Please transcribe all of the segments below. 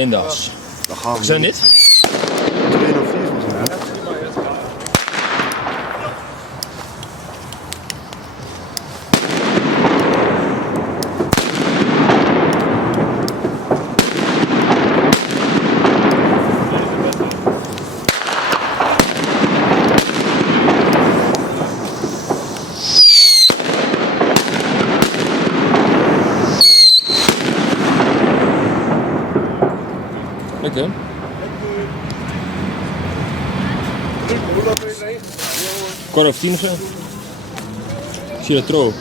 Lindas. Dan gaan we. Zijn dit? 2 of 4 volgens mij. Oké. Kwart over 10 of zo. Zie je dat trouw?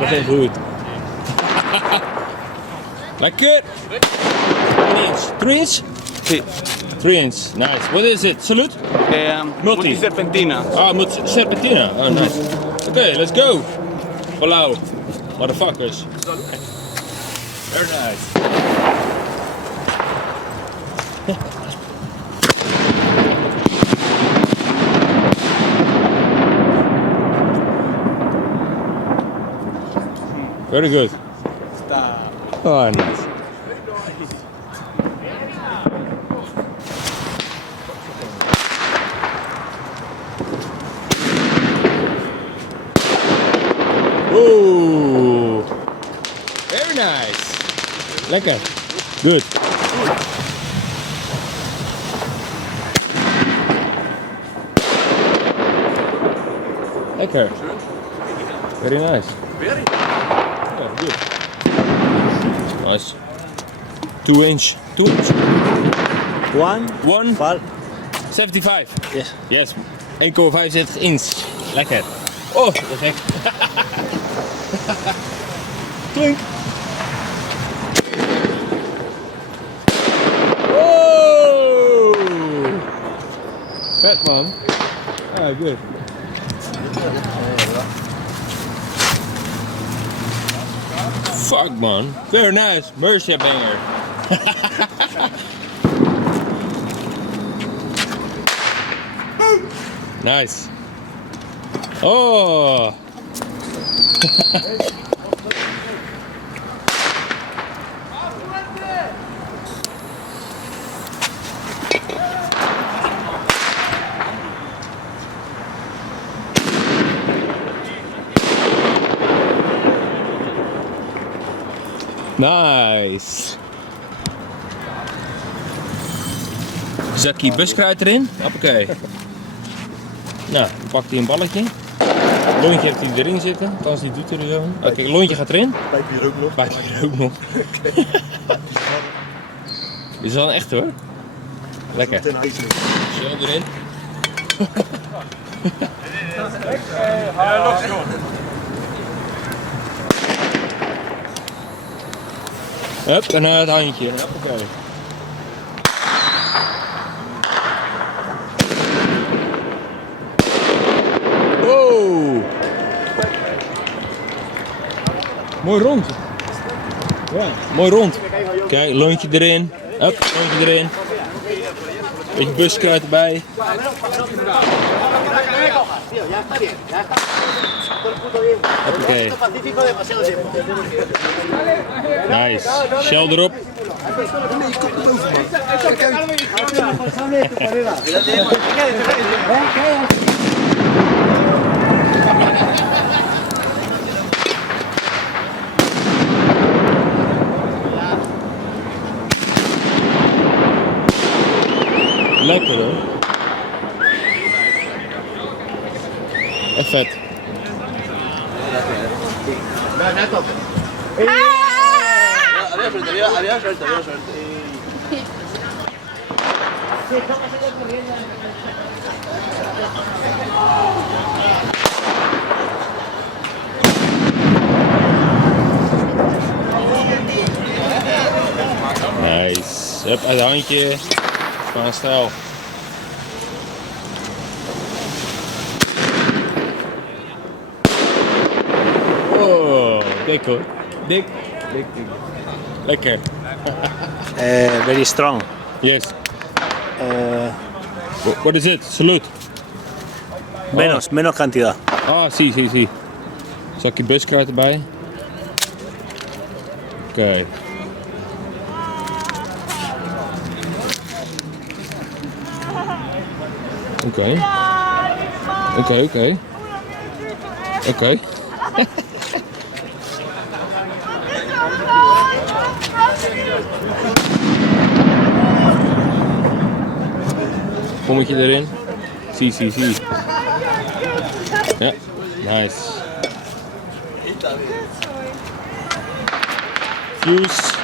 Dat is goed. Lekker! 3 inch? Sí. 3 inch, nice. What is it? Salute? Multi serpentina. Ah, serpentina. Oh, nice. Okay, let's go. Palau. Motherfuckers. Very nice. Very good. Oh, nice. Ooh, very nice. Lekker. Good. Lekker. Very nice. Yeah, good. Nice. 2 inch. 2 inch. One. 75. Yes. Yes. 1,75 inch. Lekker. Oh, dat is gek. Klink. Oh! Vet man. Ah, good. Fuck man. Very nice. Mercia banger. Nice. Oh. Nice. Zakje buskruid erin. Hoppakee. Nou, dan pakt hij een balletje. Lontje heeft hij erin zitten, althans die doet er zo. Oké, kijk, lontje gaat erin. Pijpje hier ook nog. Pijpje hier ook nog. Dit is wel een echte hoor. Lekker. Ten ijs. Zo erin. Hup, en het handje. Hoppakee. Wow! Mooi rond. Ja, mooi rond. Kijk, lontje erin. Hup, lontje erin. Beetje buskruid erbij. Hoppakee. Nice. Shell erop. Lekker hoor. Echt vet. Nice. Hup, uit het handje. Gewoon stijl. Dik hoor. Dik. Lekker. Very strong. Yes. What is it? Salute. Menos cantidad. Ah, zie. Zakje buskruid erbij. Oké. Oké. Kommetje erin. Zie. Ja, nice. Fuse.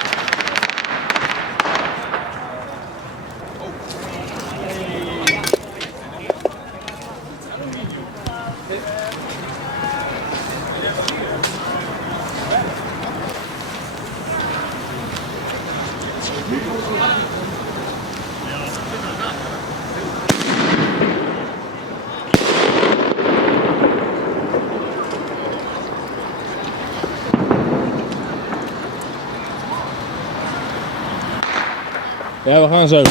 Ja, we gaan zo.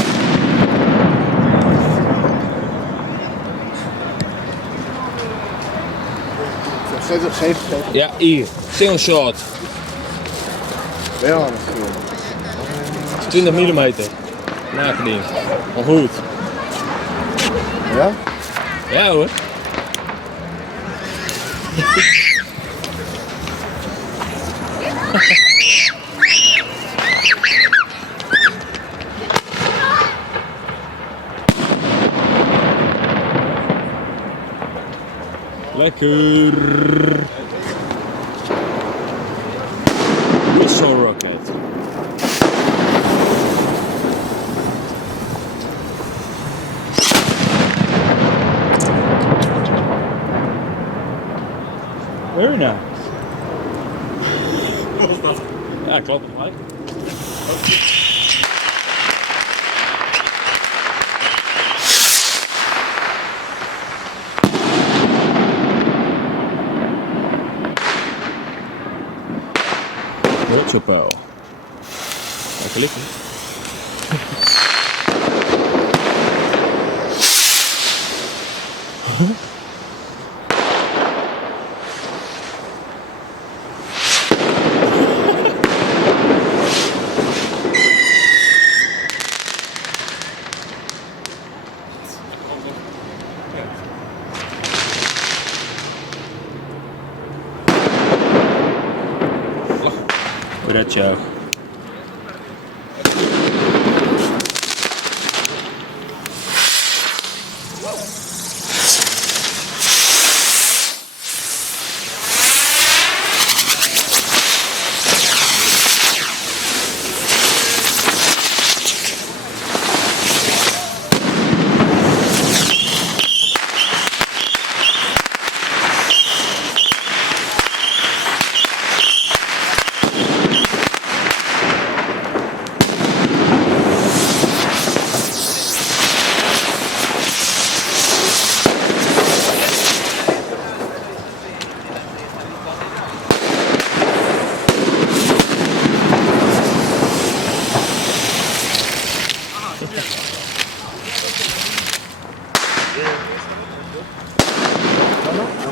Geef. Ja, hier. Single shot. Ja, 20 mm. Nagediend. Maar goed. Ja? Ja hoor. Lekker. Whistle rocket. Very nice. Ja, klopt. Rotzopeil. Lekker liggen. Bratje.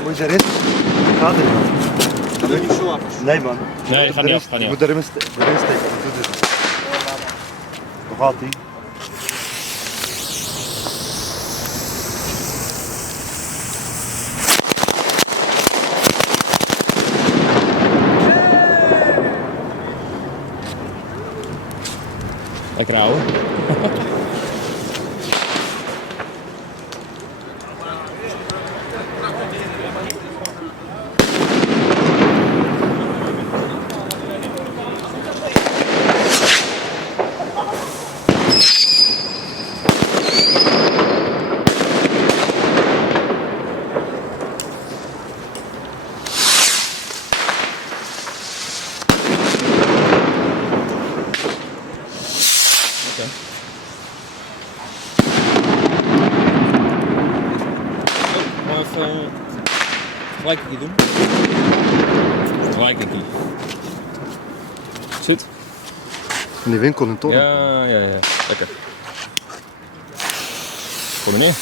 Moet je erin? Gaat erin. Dat moet je niet zo af. Nee man. Nee, dat gaat niet af. Je moet erin steken. Doe dit. Hoe gaat die? Lekker ouwe. Gelijk doen. gelijk een keer. Zit. In die winkel in Torren. Ja. Lekker. Kom meneer.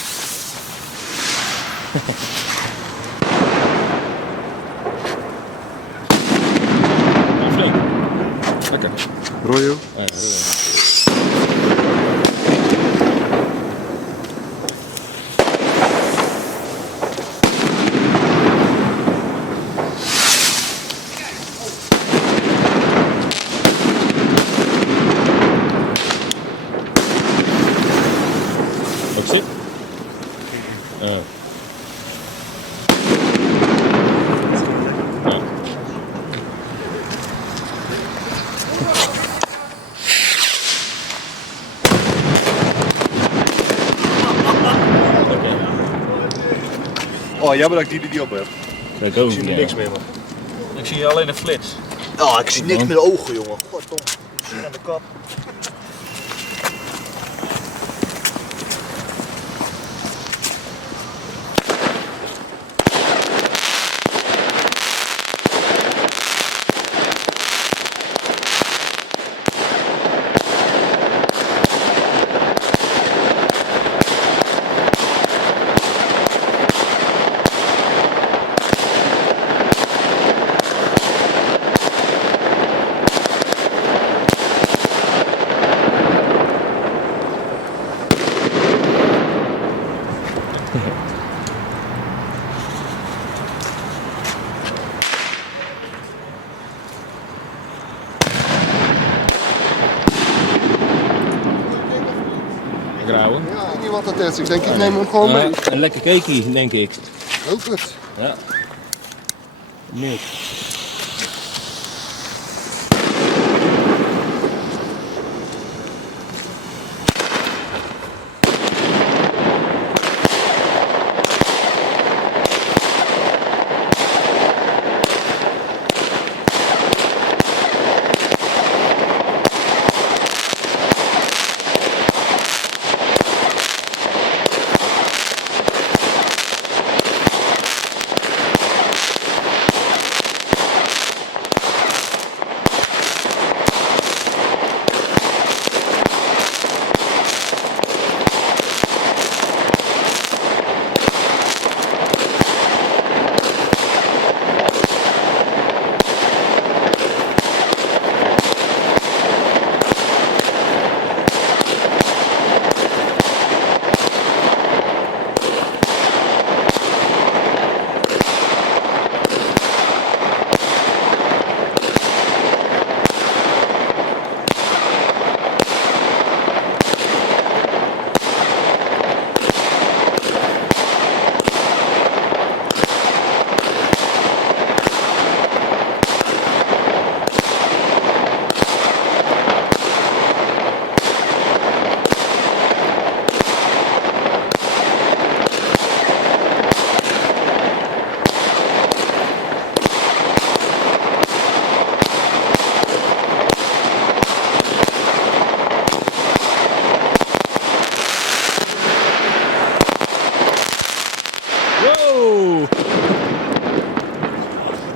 Ja, flink. Lekker. Royo. Ja, Wat zit? Ja. Oh, jammer dat ik die er niet op heb. Kijk ook. Ik zie er niks meer, man. Ik zie alleen een flits. Oh, ik zie niks met de ogen, jongen. Godom. Ik zie aan de kap. Grauwen. Ja, ik weet niet wat dat is. Ik denk, ik neem hem gewoon mee. Een lekker cakeie, denk ik. Ook het. Ja. Nee.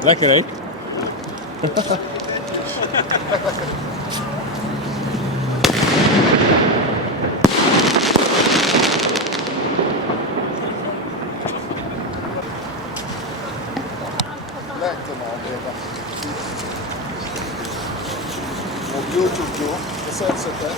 Lekker hè? Lekker man, op YouTube joh, dat zet ze hè.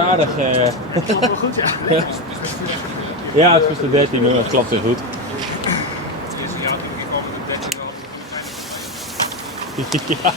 aardig. Dat klopt wel goed, ja. Ja, het is de 13, maar het klapt weer goed. Ja.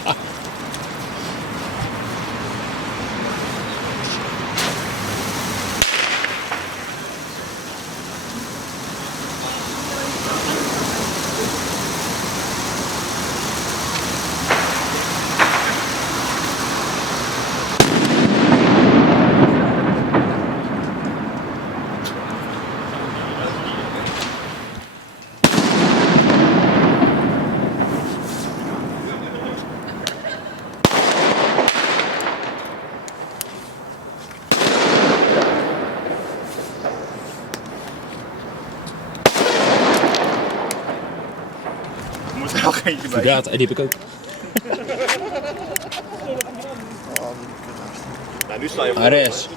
Er nog eentje bij. Inderdaad, die heb ik ook. Nou, nu sta je op. Ares.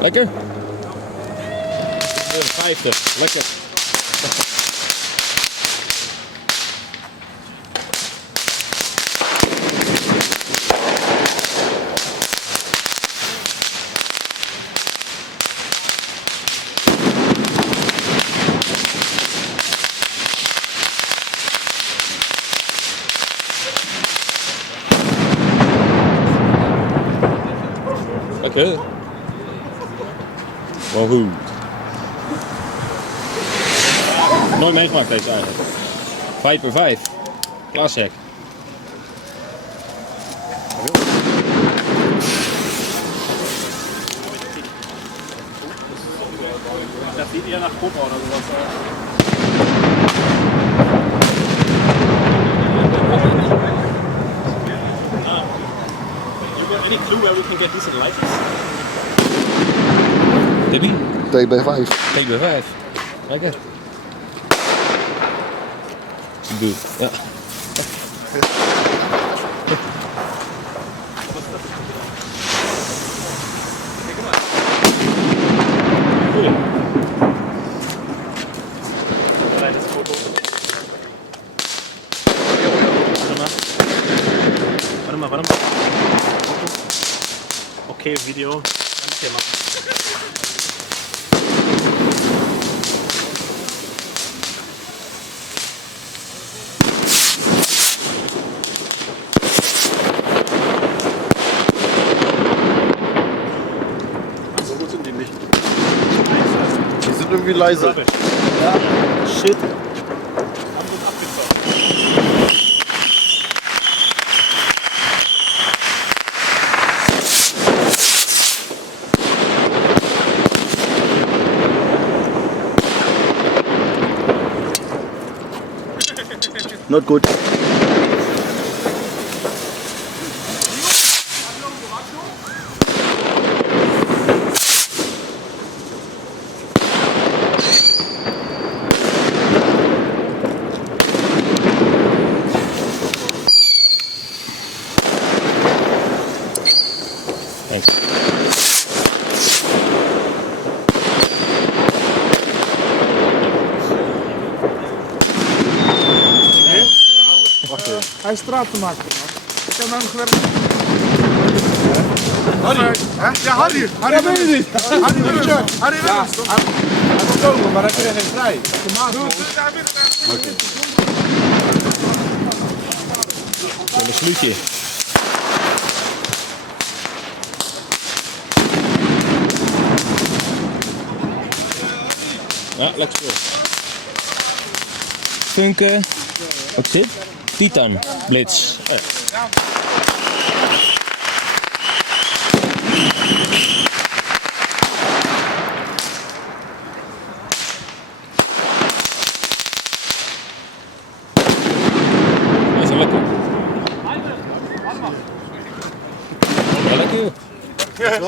Lekker? 50, lekker. Lekker. Woehoe. Nooit meegemaakt deze eigenlijk. 5x5. Classic. Dat ziet hier naar kop hoor. Any clue where we can get decent license? Debbie? TB5. TB5. Lekker. Doe. Ja. Goeie. Warte mal. Okay, Video. Ganz Thema. So gut sind die nicht. Die sind irgendwie leise. Ja, shit. Haben uns abgezogen. Not good. Thanks. Hij is straat te maken. Harry. Ja, Harry. Harry weet het niet. Harry weet het. Harry weet het. Hij moet komen, maar hij kreeg geen vrij. Oké. Een sluitje. Ja, lekker spul. Funken. Wat zit? Titan. Blitz. Dat is wel lekker. Wel lekker. Ja.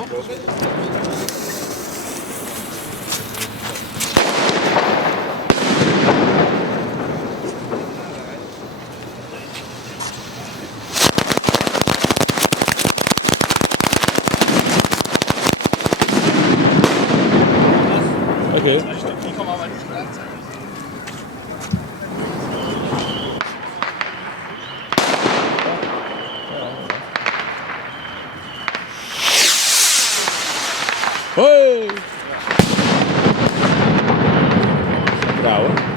Oké. Hoi! Brouwen.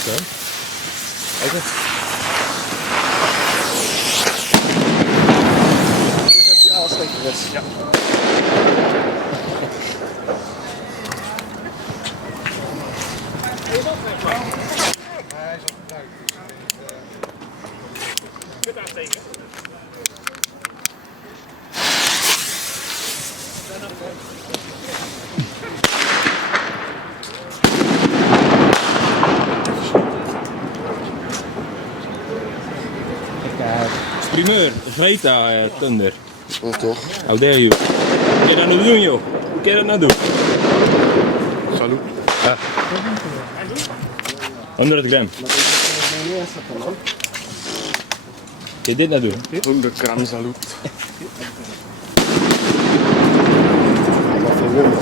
Oké. Kijk het. Dit heb je aanstekeres. Ja. Hij is al gebruikt. Kunt aansteken. Primeur, Greta Thunder. Oh, toch? How dare you? Hoe kun je dat nou doen, joh? Hoe kun je dat nou doen? Salut. Ja. 100 gram. Kun je dit nou doen? 100 gram salut. Wat een wonder.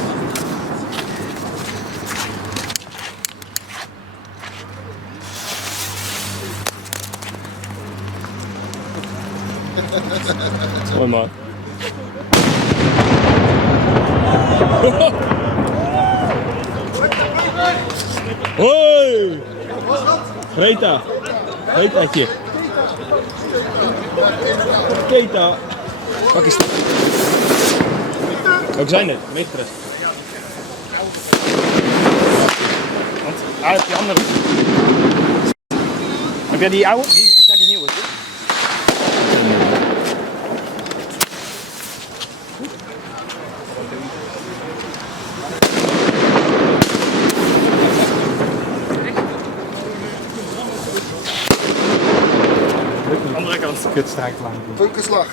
Mooi man. Hoi! Greta. Gretaatje. Keta. Pak eens. Welke zijn het? Meegeprest. Want hij heeft die andere. Heb jij die oude? Die zijn die nieuwe, toch? Andere kant. Kutstrijkplank. Funkenslag.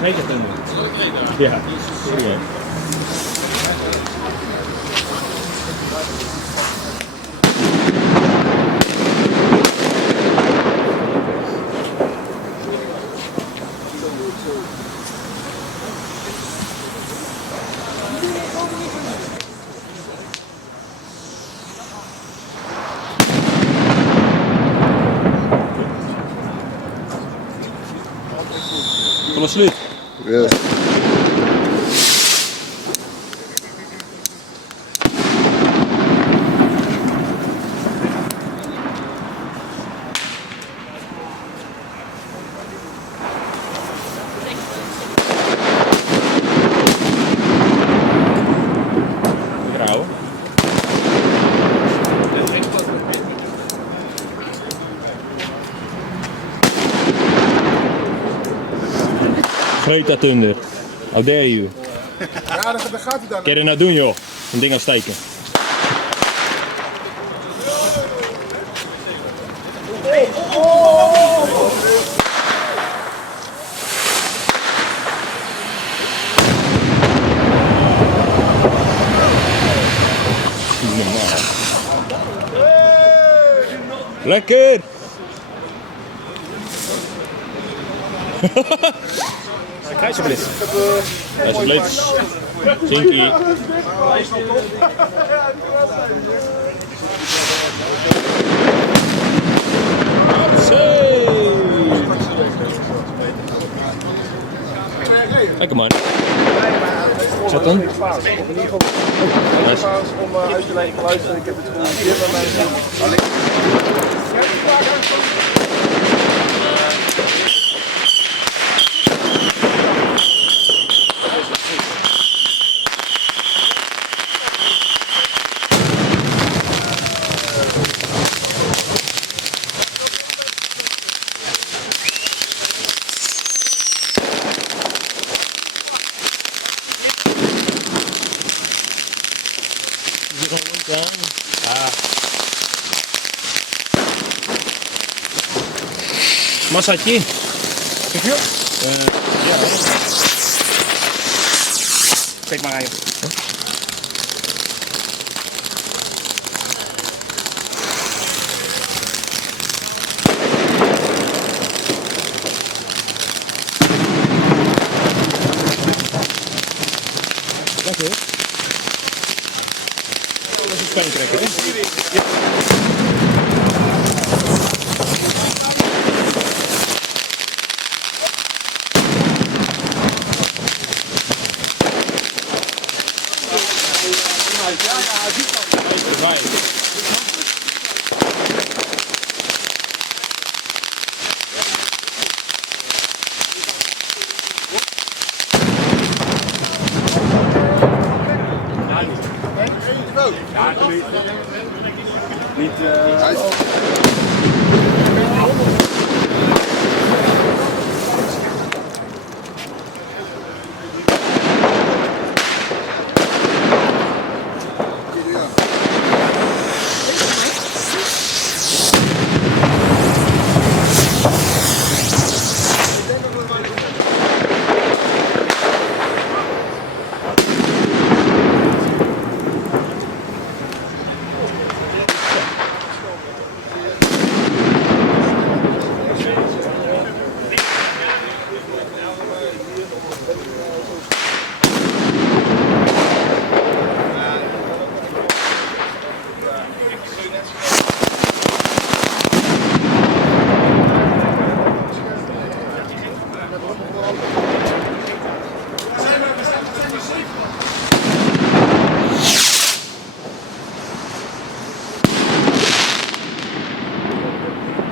megatunde. Ja, sorry hè. Volle sluit. Yes. Grauw. Greta Thunder. How dare you? Ja, daar gaat hij dan. Kun je er nou doen joh? Een ding afsteken. Lekker! Krijg je blitz. Dat is blitz. Zinky. Lekker man. Is dat dan? Om uit te leggen, luisteren, ik heb het gewoon hier bij mij. Massaatje. Kijk je? Steek maar aan je. Lekker. Dat is een Spanje trekken, hè?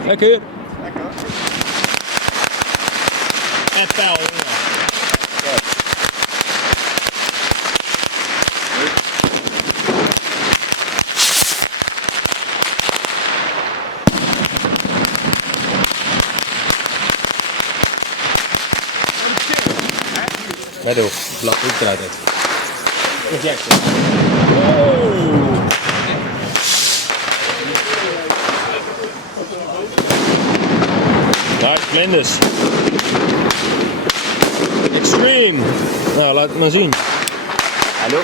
Lekker. En pijl. Wij doen. Blad ook eruit. Injection. Daar is vlinders. Dream. Nou, laat het maar zien. Hallo.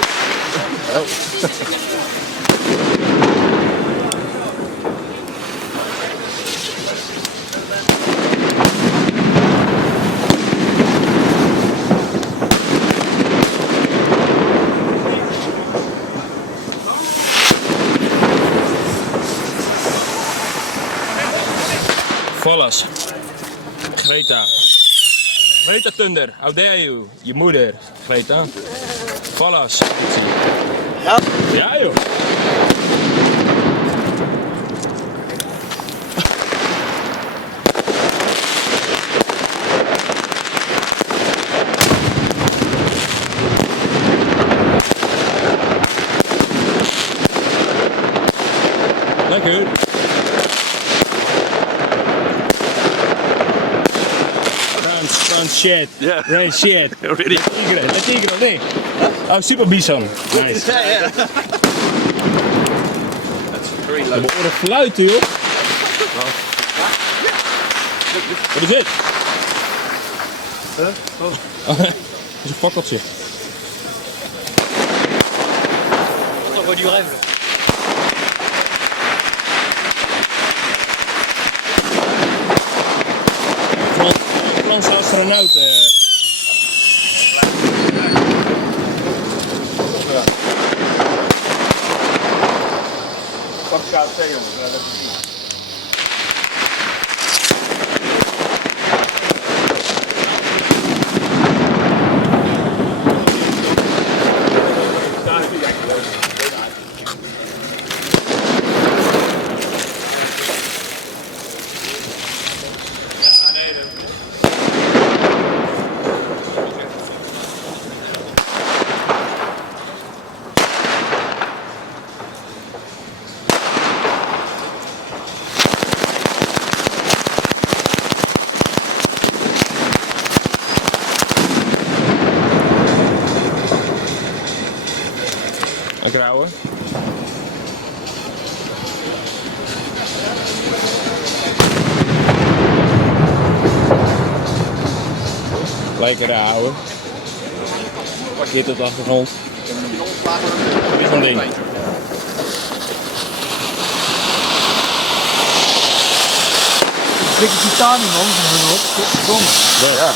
Vollas. Greta. Greta Thunder, how dare you? Je moeder, Greta. Vollas. Ja. Ja joh. Lekker. Shit. Yeah. Rain shit. Really? La tigre, nee. Oh, super bison. Nice. Yeah. We horen fluiten, joh. Wat is dit? Oh, dat is een fakkeltje. Envoie du rêve. Franse astronaut. Wat gaat het jongens? Dat is niet. Lekker ouwe. Lekker ouwe. Dit op de achtergrond. Dit is zo'n ding. Dikke titanium man, van Ja.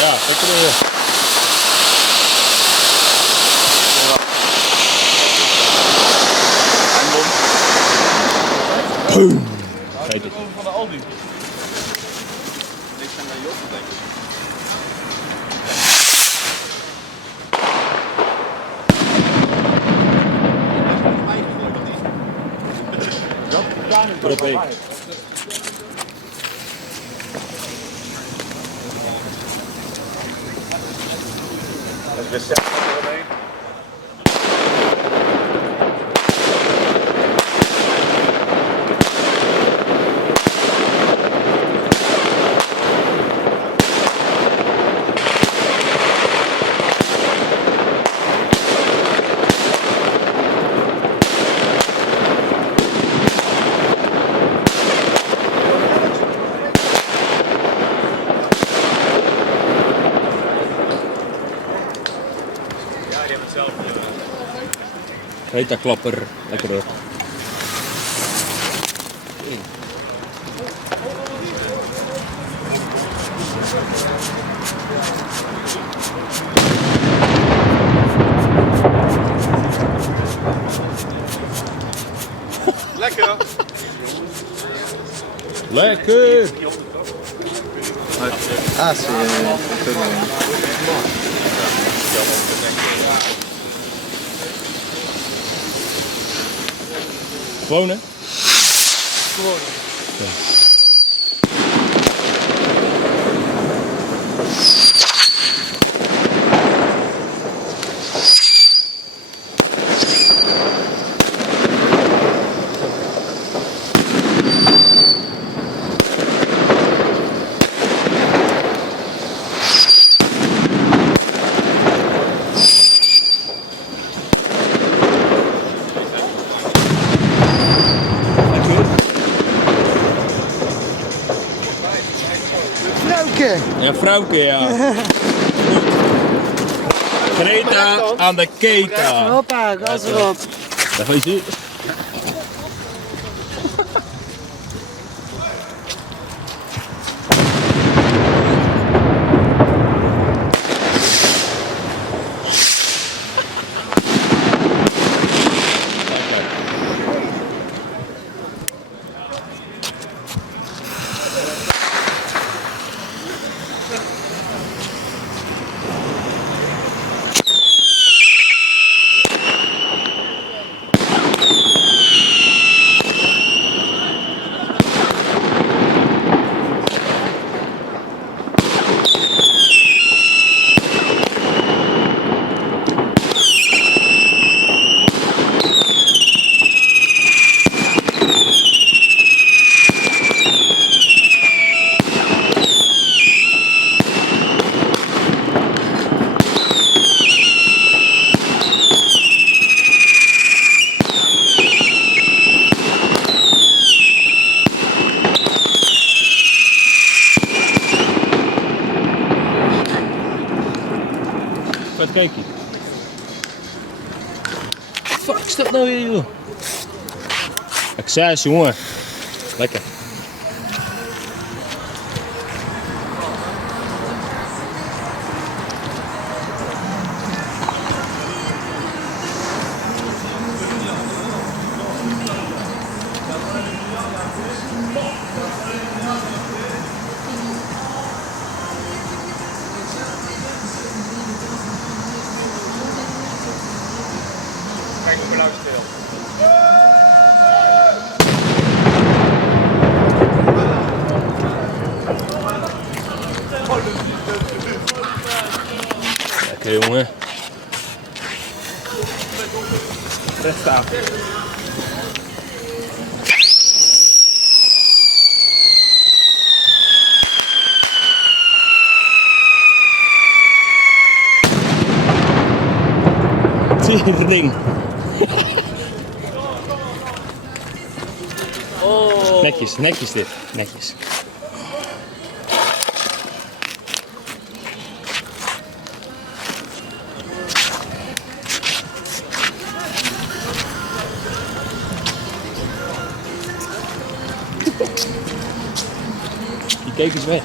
Ja, dat kunnen we. Boom. Kijk dit. van de Aldi. Probeer. Greta klapper, lekker hoor. Lekker! Lekker! Ah, c'est... Gewoon hè? Gewoon. Ja. Ja, vrouwke, ja. Greta aan de keta. Hoppa, gas erop. Daar ga je zien. Wat kijk je? Fuck is dat nou weer, joh? Ik zei eens, jongen. Lekker. Kijk op mijn luidstil. Lekker, jongen. Recht staan. Ding. Oh. Netjes, netjes dit. Netjes. Die cake is weg.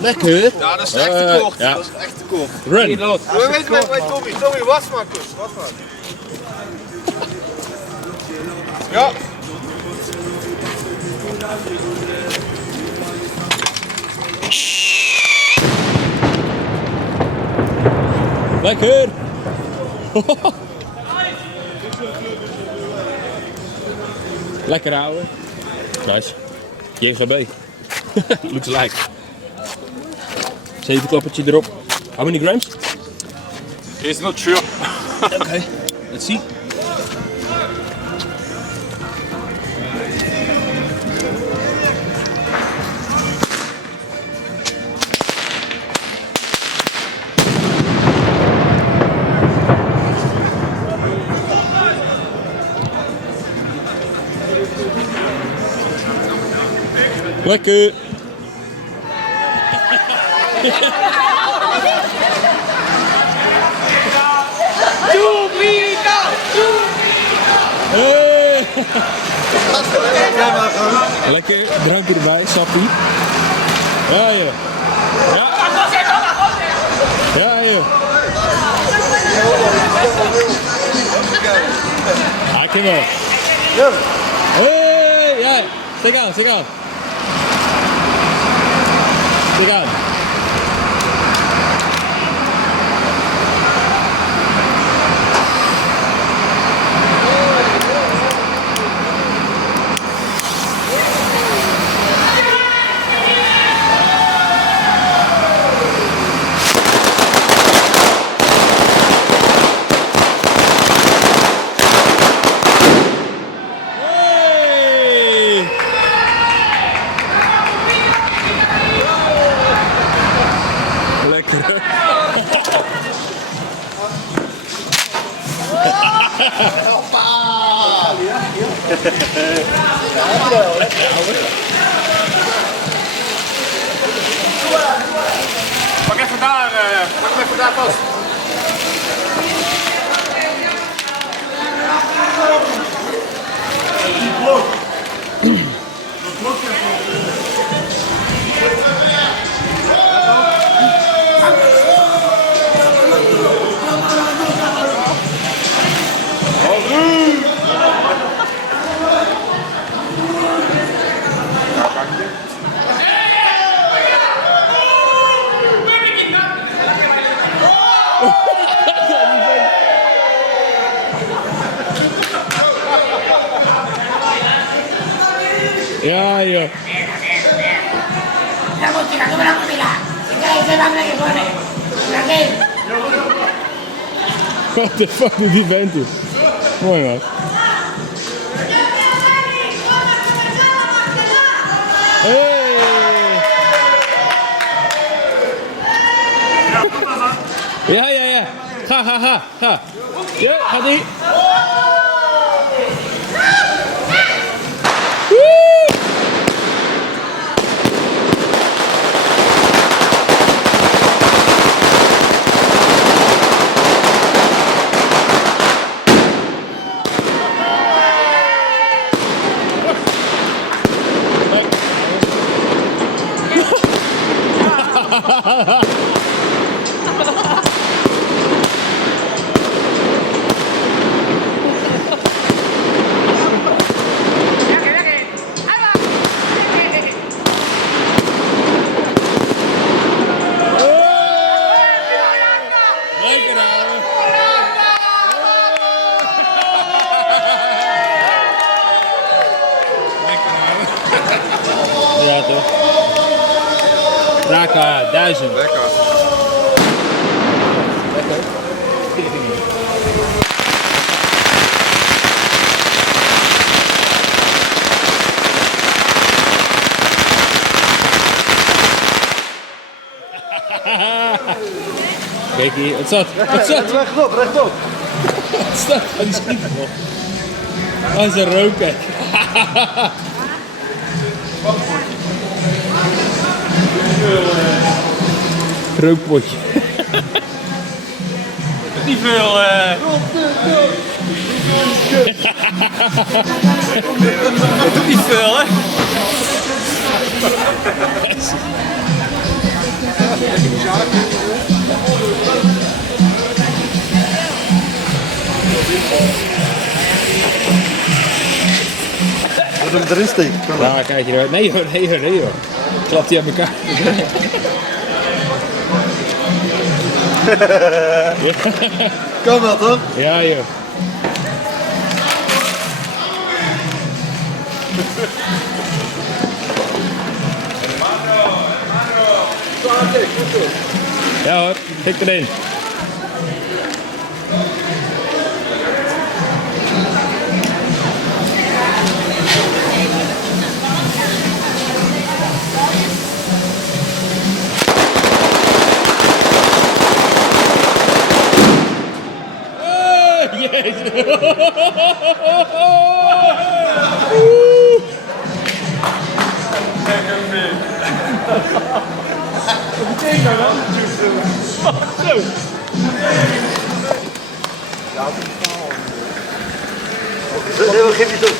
Lekker. Ja, dat is echt te kort. Ja. Dat is echt te kort. Run. Wait, Tommy, was maar kus. Was maar. Ja. Lekker. Lekker houden. Nice. JGB. Looks like. 7 klappertje erop. How many grams? Is not sure. Okay, let's see. Lekker. Hey. Lekker drankje erbij, sappie. Ja joh. Ja. Ja joh. Ah, kom op. Hey, ja. Steek aan, steek aan. Steek aan. Pak even daar, pak hem even daar vast. Ja, joh. What the fuck doet die vent doen? Mooi man. Hey! Ja. Ga. Ja, gaat ie. Ja toch? Raka 1000. Lekker. Kijk hier, het zat. Rechtop. Het staat aan die schieten nog. Dat is een rook, kijk. Rookpotje. Niet veel, Dat doet niet veel, hè? Moet hem erin steken. Ja, kijk je er. Nee hoor. Klapt hij aan elkaar. Kan wel toch? Ja joh. Ja hoor, tik erin. Jezus. Wat betekent dat dan? Zo. Geef je toe.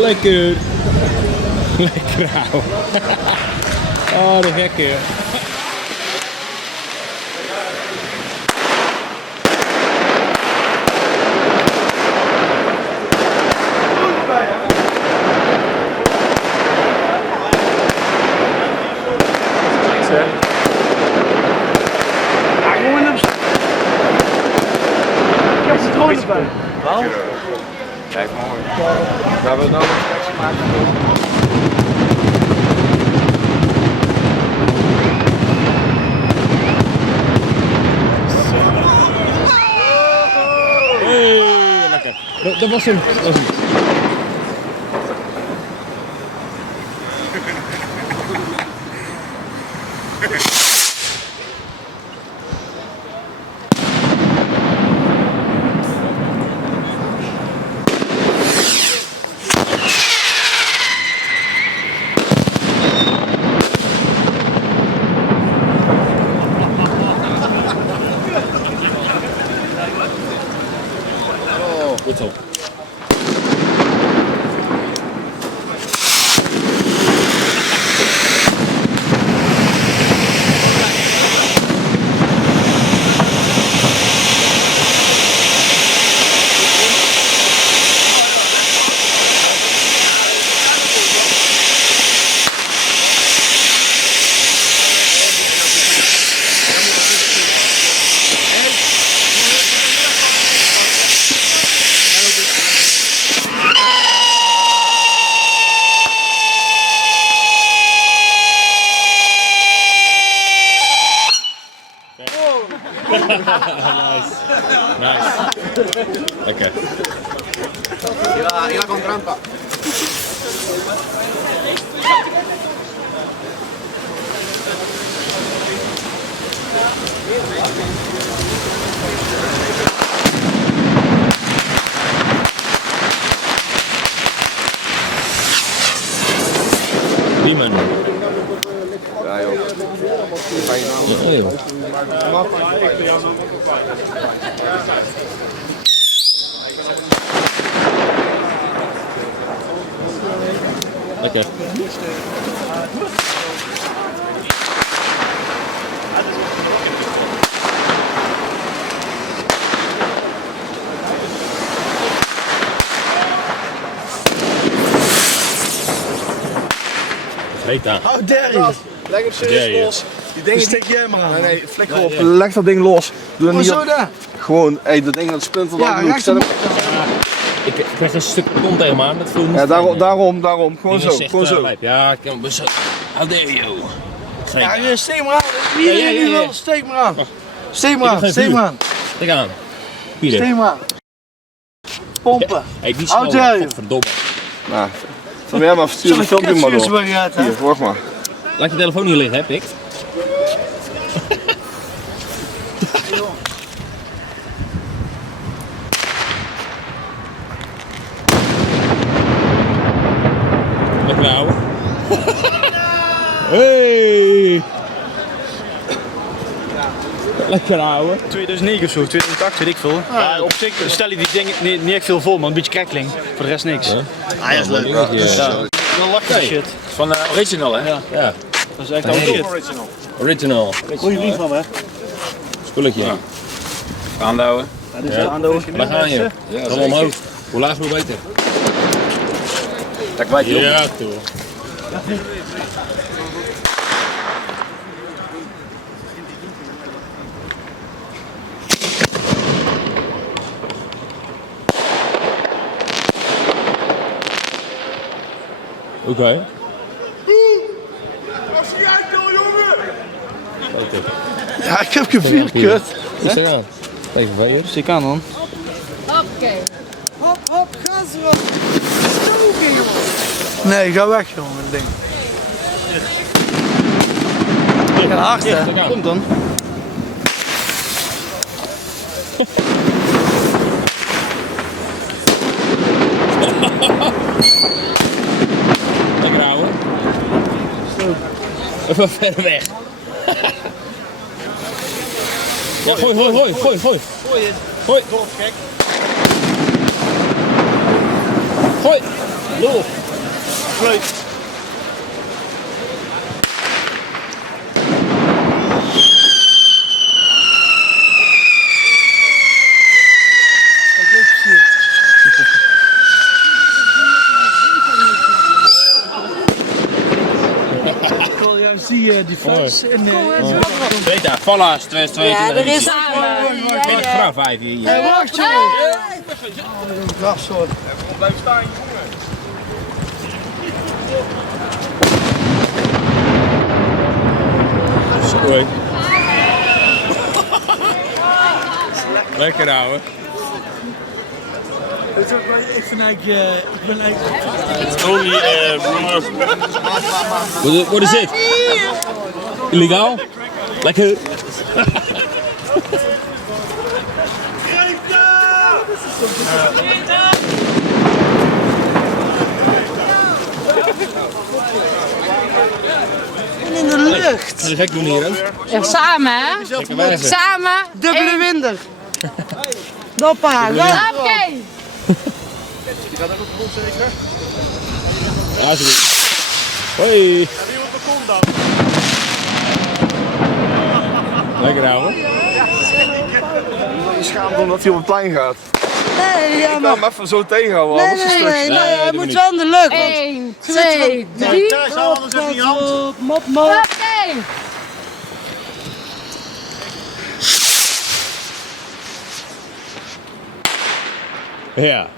Lekker. Lekker ouwe. Oh, de gekke. Kijk, mooi. We hebben nou een inspectie maken. dat was hem. Dat was hem. Goed zo. Nice. Oké. Iba con trampa. Riemen. Ja joh. Ga je nou? Ja, joh. Lekker. Heet daar. How dare you? Leg hem serieus Dare you. los. Die dingen Steek jij maar aan. Nee, vlek erop. Ja. Leg dat ding los. Doe dat niet Hoezo op. dan? Gewoon, dat ding dat splintert Ja, dan. rechts Zet hem. Ik krijg een stuk kont tegen me aan, dat voelt niet. Ja, daarom. Gewoon zo. Gewoon zo. Ja, ik kan hem zo. How dare you? Ja, steek maar aan. Wie Ja. nu wel? Steek maar aan. Steek maar Ik heb aan. geen Steek vuur. maar aan. Kijk aan. Piro. Steek maar aan. Pompen. Hey, die How snel, dare you? godverdomme. Nou, zal jij maar sturen een filmpje maar door. Hier, wacht maar. Laat je telefoon hier liggen, hè, Pik? Lekker ouwe. Hey! Lekker ouwe. 2009 of zo, 2008, weet ik veel. Ja, op zich stel je die dingen niet echt veel voor, maar een beetje crackling. Voor de rest niks. Ja. Ah, ja, is leuk. Ja. Dan lak je shit. Van original, hè? Ja. Dat is echt oude shit. Original. Goeie vriend van me. Spulletje. Ja. Aanhouden. Waar ga je? Kom omhoog. Hoe laag hoe beter. Dat kwijt je op. Ja, toch. Oké. Ja, ik heb gevierd, kut. Is er aan? Even bij je. Stik aan dan. Oké. Hop, hop, gas erop. Stoken, jongen. Nee, ga weg, jongen, dat ding. Ga hard, hè. Komt dan. Lekker houden. Even verder weg. Ja, gooi. Gooi. Gooi. Lul. Fluit. Ja, zie je die fles in de... Weet je, Valla's 2 Ja, er is Met een graf 5 hier. Hé, wacht, jongen. Een grafsoort. Blijf staan, jongen. Hoi. Lekker ouwe. Ik vind eigenlijk, ik ben eigenlijk... It's only rumors. What is it? Illegaal? Lekker. En in de lucht. Ga je gek doen hier ook? Ja, samen hè? Lekker wijven. Samen. Dubbele winder. Doppa, Oké. Je gaat ook op de grond zeker? Ja, zo goed. Hoi. Wie op de grond dan? Lekker ouwe. Je schaamt omdat hij op het plein gaat. Nee, ja, Ik maar... kan hem even zo tegenhouden. Nee, Anders is het nee, stuk. nee, Nee, het doe moet niet. wel in de lucht. 1, 2, 3. Thijs, hou anders even in je hand. Mop, mop. Oké.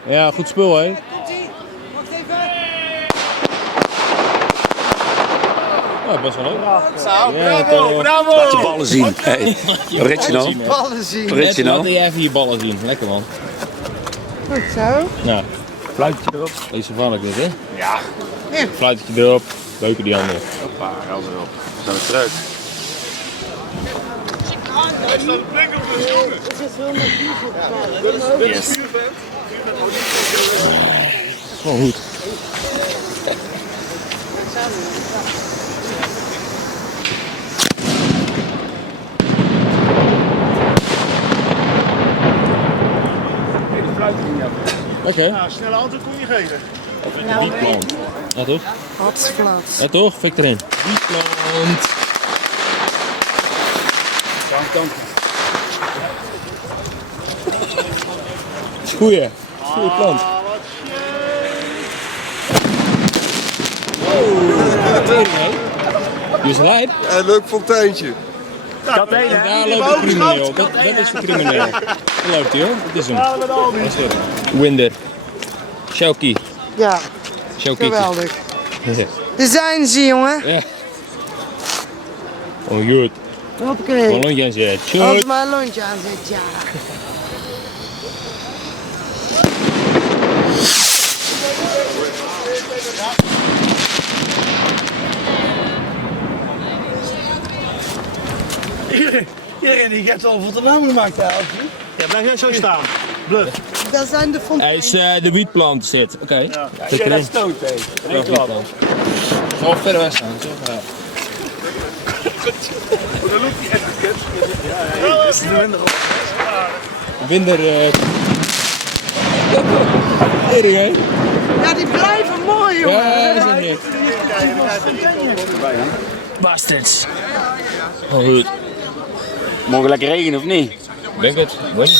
Ja, goed spul hè. Ja, best wel leuk. Bravo, bravo! Laat je ballen zien. Hey. Original. Ballen zien. Original. Laat jij even je ballen zien. Lekker man. Goed zo. Nou, fluitje erop. Deze gevaarlijk dit hè? Ja. Fluitje erop. Beuken die andere. Hoppa, hou erop. Dan zijn we terug. Yes. Gewoon goed. Oké. Nou, snelle antwoord kon je geven. Wietplant. Ja toch? Hartsvlaat. Ja toch? Fik erin. Wietplant. Dank. Goeie. Goeie plant. Die is lijp. Een leuk fonteintje. En daar loopt de crimineel. Dat is de crimineel. Daar loopt hij hoor. Dat is hem. Dat is het. Winder. Sjoukie. Ja, Sjoukie. geweldig. Daar zijn ze, jongen. Ja. Oh goed. Hoppakee. Gewoon lontje aanzet. Als Shut. maar een lontje aanzet, ja. Iedereen die heeft al voor de naam gemaakt daar. Ja, blijf jij zo staan. Bluff. Daar zijn de Hij fonteinen. is de wietplant zit. Oké. Zit Ja, erin. dat stoot hé. Ja, wietplant. Gewoon verder weg staan. Zo. Ja. Dan loopt hij echt gekend. Winder. Tering hè? Ja, die blijven mooi, jongen. Ja, is dat niet. Bastards. Oh goed. Mogen lekker regenen of niet? Denk het. Win.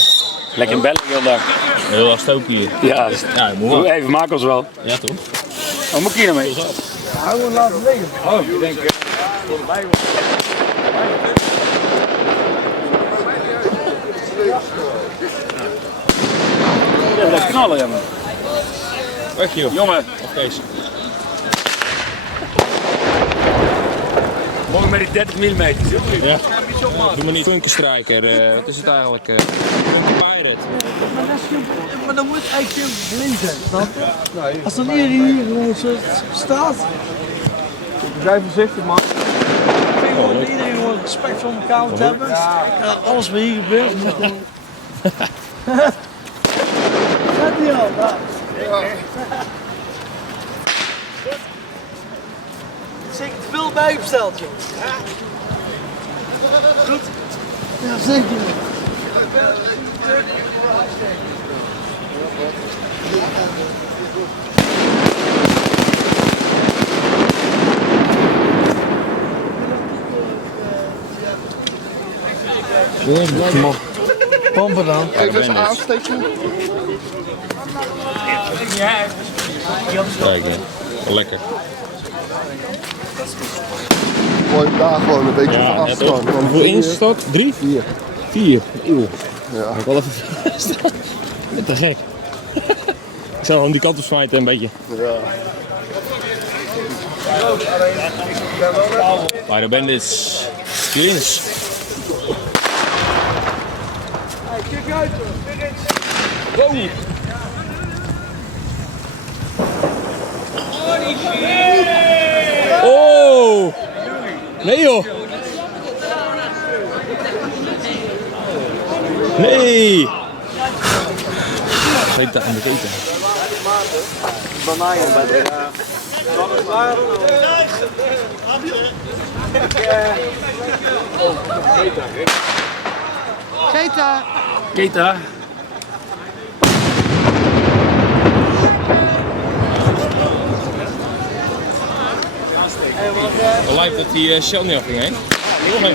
Lekker in België heel dag. Heel erg stook hier. Ja, Ja, moet wel. even maken ons wel. Ja toch? Wat moet ik hier nou mee? Gewoon laten liggen. Oh, ik denk voor de Bijbel. Ja, dat knallen, ja man. Weg joh. Jongen, Of Kees. morgen met die 30 mm. Ja. Doe maar niet funkenstrijker. Wat is het eigenlijk? Pirate. Maar dan moet eigenlijk heel blind zijn, snap je? Als dan hier gewoon zo staat, Blijf voorzichtig man. vind ik gewoon dat iedereen gewoon respect voor elkaar moet hebben. En alles wat hier gebeurt, moet gewoon... Zet die al, daar. Zeker te veel bijgesteld, joh. Goed? Ja, zeker. Pompen dan. Even eens aansteken. Kijk, wel lekker. Mooi daar gewoon een beetje van Ja, net afstand. ook. Hoeveel is het dat? 3? 4. 4. Eeuw. Ja. Ik wel even staan. Wat te gek. Ik zal gewoon die kant op smijten een beetje. Ja. Pyro bandits. Cleans. Kijk uit, hoor. Wow. Oh! Nee joh! Nee! Kijk daar aan de keten. Keta. Het lijkt dat die shell niet afging, hè? Nee.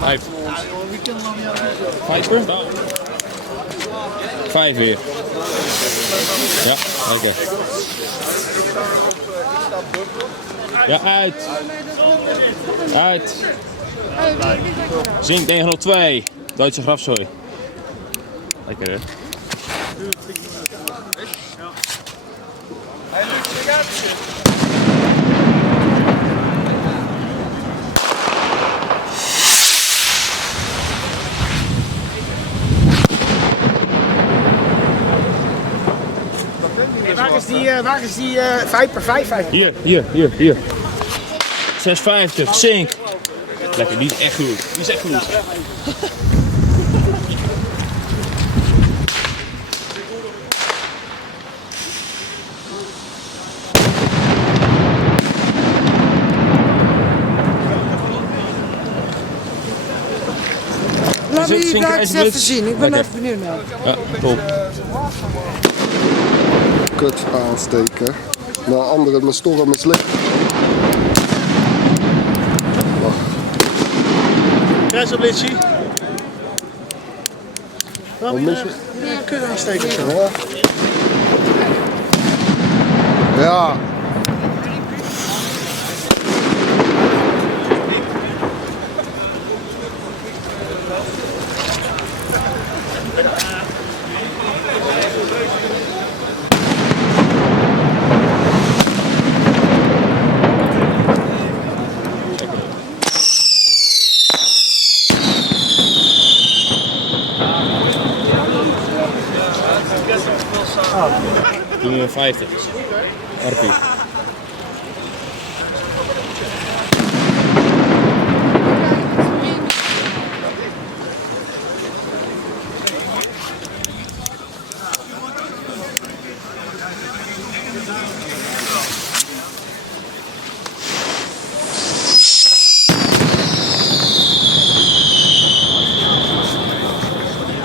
Vijf. Vijf weer. Ja, lekker. Ja, uit. Uit. Zink 902. Duitse grafzooi. Lekker hè? Waar is die 5x5? Hier. 650, zink. Lekker, die is echt goed. Laat me die daar eens even zien, ik ben even benieuwd naar. Ja, top. Kut aansteken. Maar anderen met storm mislukt. Kruis op Litsie. Wat mis je? Kut aansteken. Ja. Doen we 50. Arpie.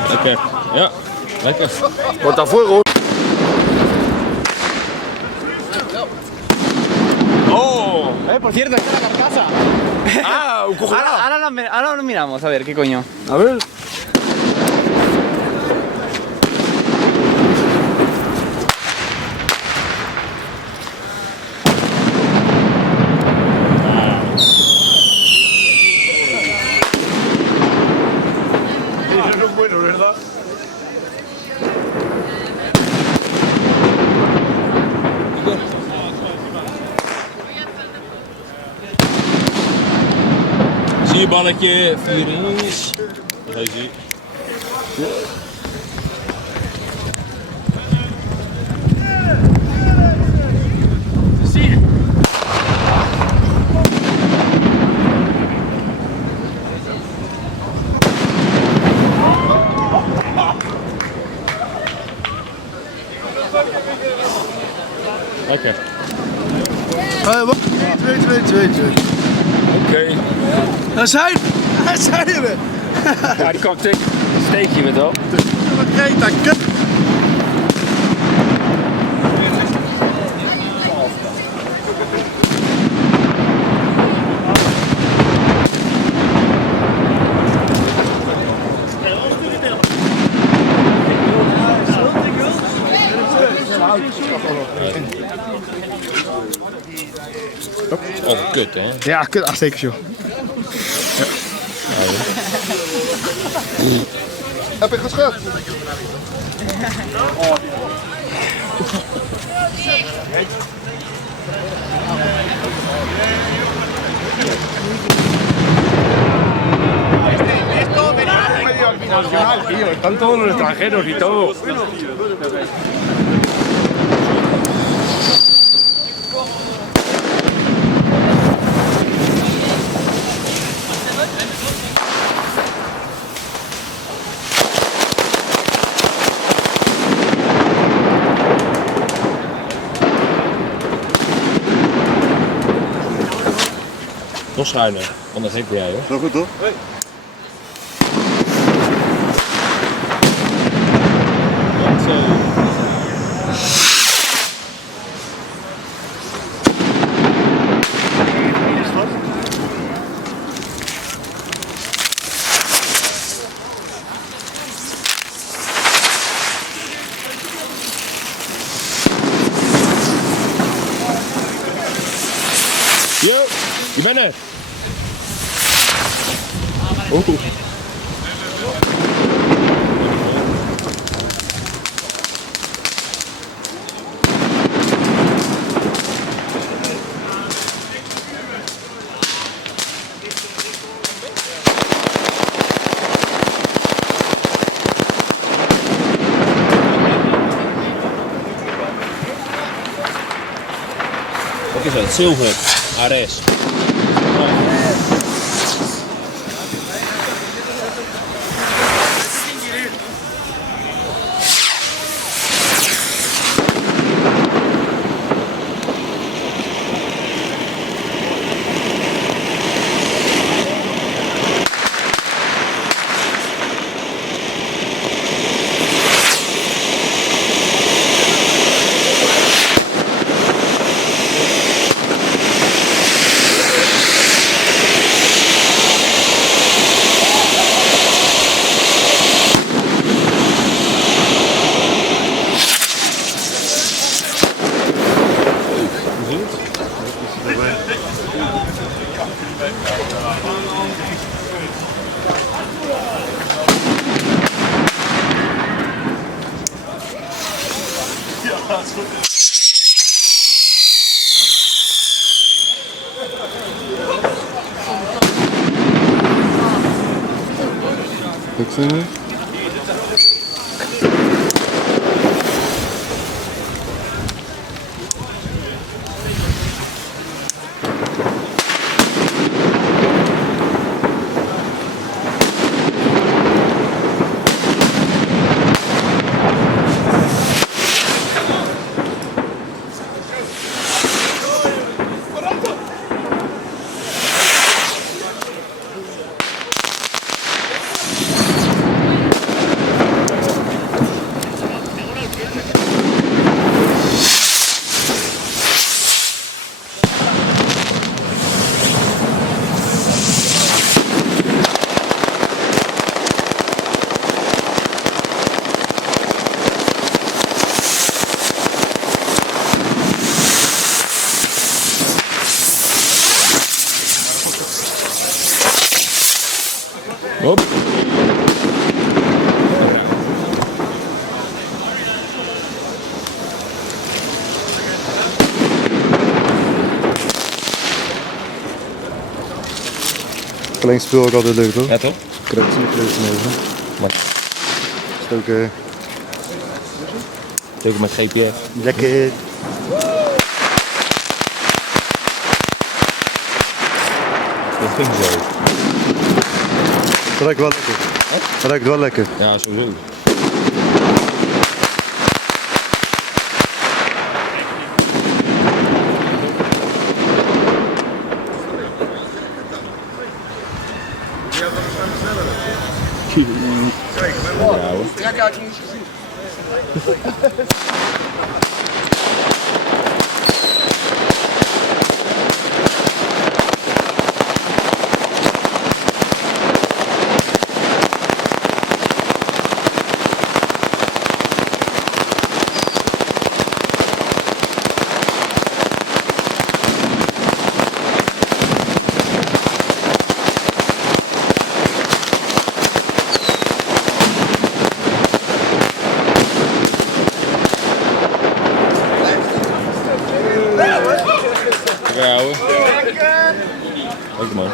Lekker. Ja, lekker. Wat daarvoor hoor. Por cierto, está la carcasa. Ah, un congelado. Ahora lo miramos, a ver, ¿qué coño? A ver. Balletje, 4 jongens. Dat ga je zien. Lekker. Twee. Oké. Daar zijn we! Ja, die kwam tik. Steek je met wel. Vergeet dat kut! Oh, kut hè? Ja, kut aanstekers joh. Heb ik geschud? internacional, tío. Están todos los extranjeros y todo. Nog schuiner, anders heb jij hoor. Zo goed toch? Yo, je bent er. Oeh. Wat is dat? Zilver. Ares. Wat zijn we? Hop. Alleen speel ik altijd leuk toch? Ja toch? Kreutje even. Maar Stoken. zeker met GPS. Lekker. Dat ging zo. Dat ruikt wel lekker. Dat ruikt wel lekker. Ja, sowieso. Ja hoor. Trek had je niet gezien. Ja hoor. Leuk man.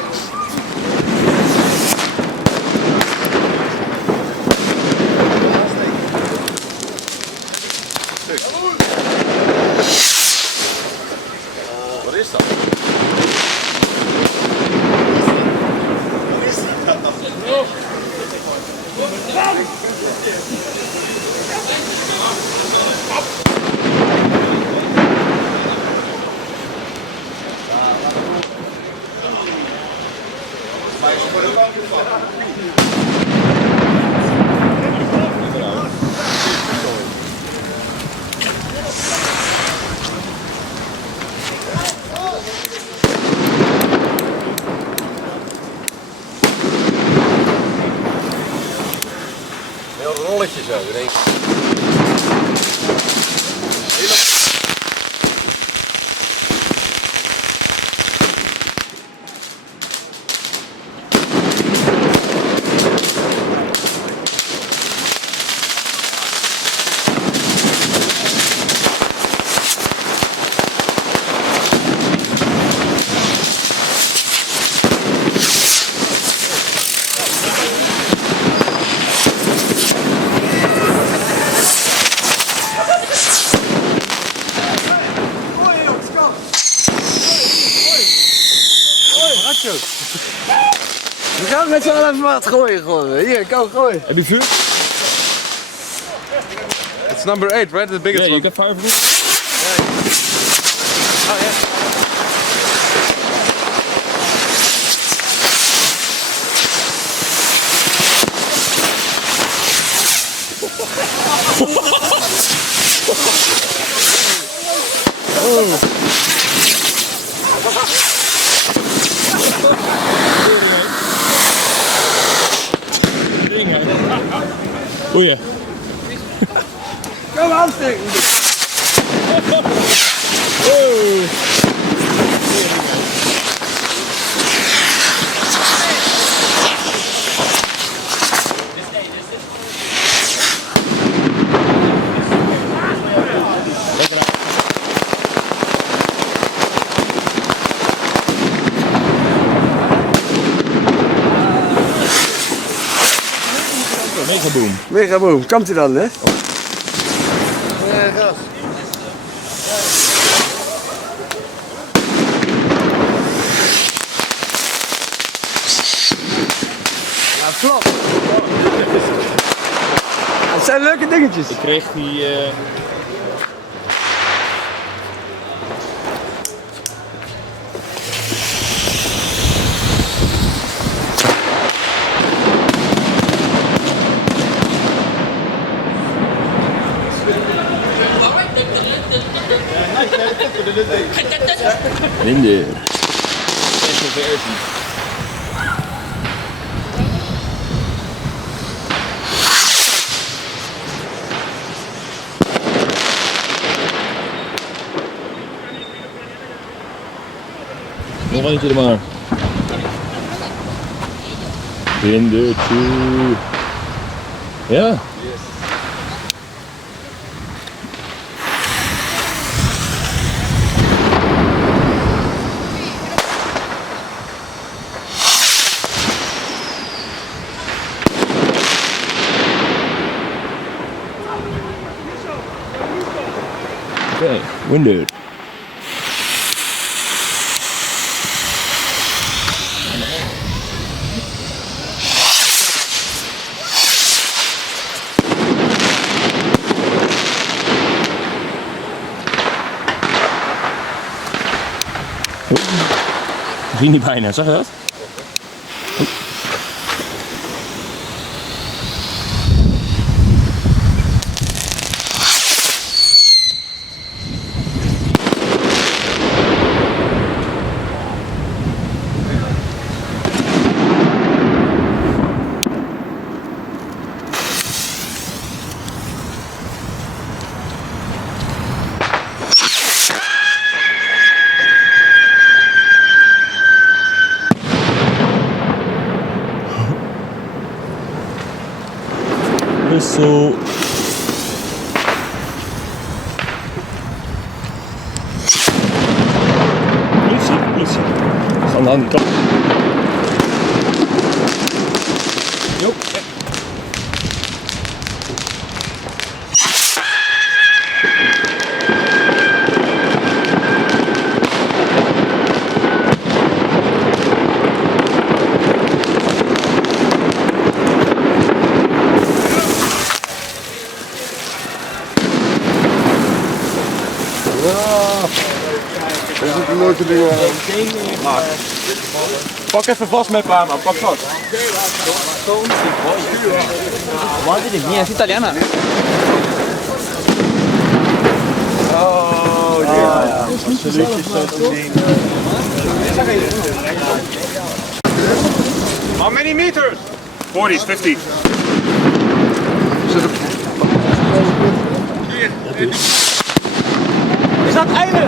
Heel rolletje zo. We gaan met z'n allen even wat gooien gewoon. Hier, kom gooien. Heb je vuur? It's number 8, right? The biggest Yeah, you one. got firewood? Oh yeah. Oei. Kom aansteken. Megaboom. Megaboom, komt hij dan, hè? Ja, flop. Het zijn leuke dingetjes. Ik kreeg die... Minder. Beste versie. Nog eentje er maar. Kindertje. Ja. Oké, winded. Ging niet bijna, zag je dat? Wissel. Politie. Dat is aan de andere kant. Jo. Dat is ook een leuke zulke dingen. Pak even vast met paar man, pak vast. Niet, is Italiana. Oh, ja. How many meters? 40, 50. Is dat het einde?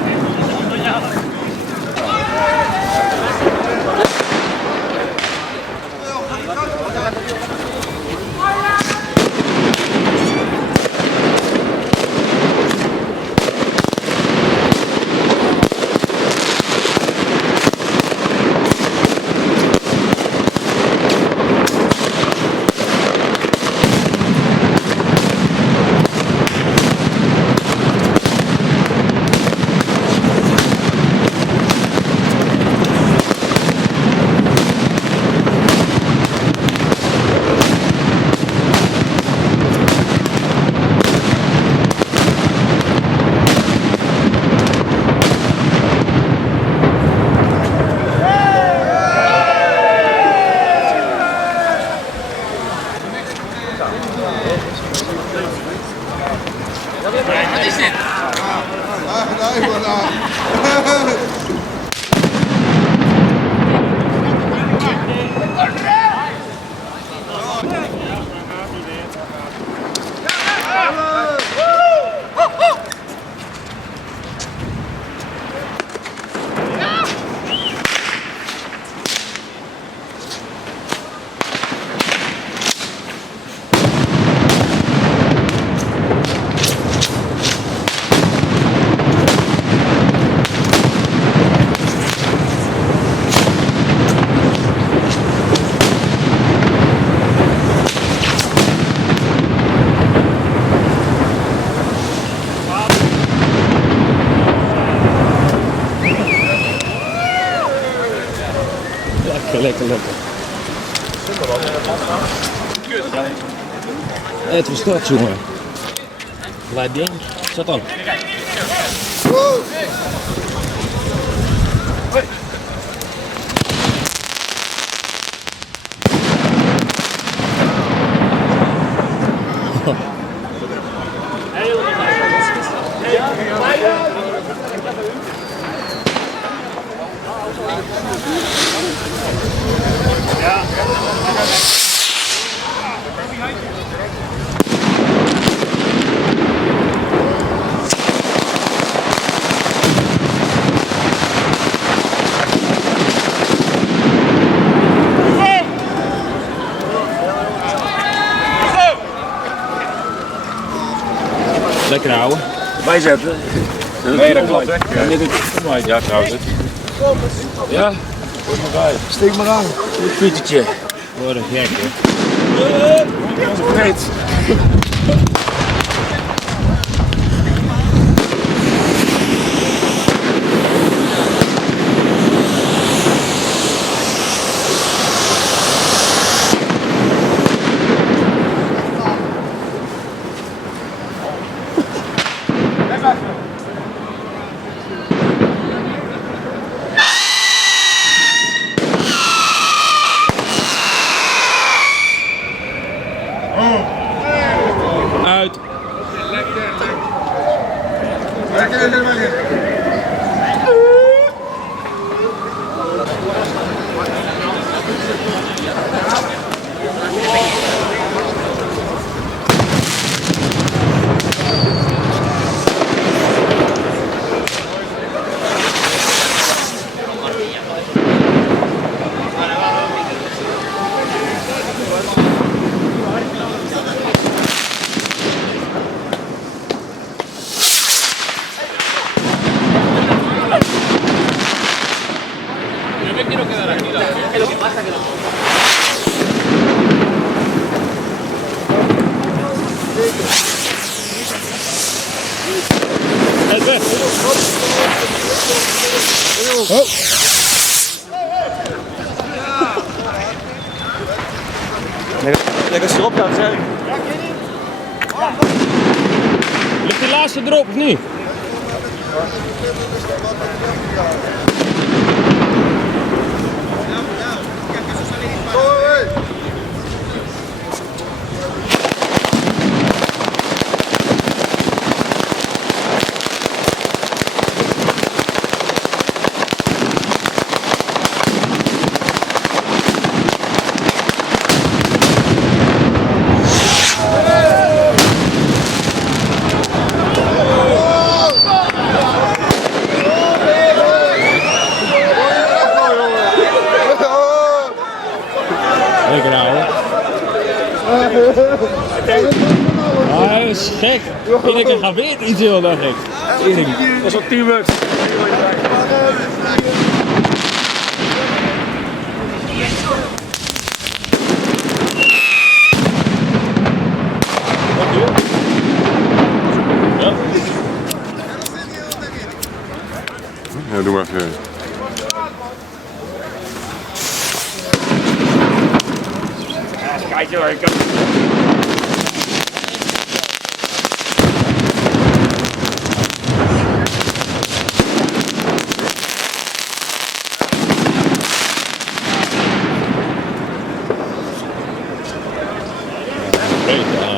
Lekker. Het was straks, jongen. Blijf ding. Zat dan. Lekker houden. Bijzetten. Nee, dat klopt. Ja, trouwens. Ja, Steek maar aan. goed pietertje. Wat een gek, hè. Vergeet. Uit. Lekker strop gaat zijn. Ligt die laatste erop of niet? Ah, dat is gek. Ik ga weer iets heel erg gek. Dat is ook teamwork. Ja, doe maar even. Kijk hoor, ik kan...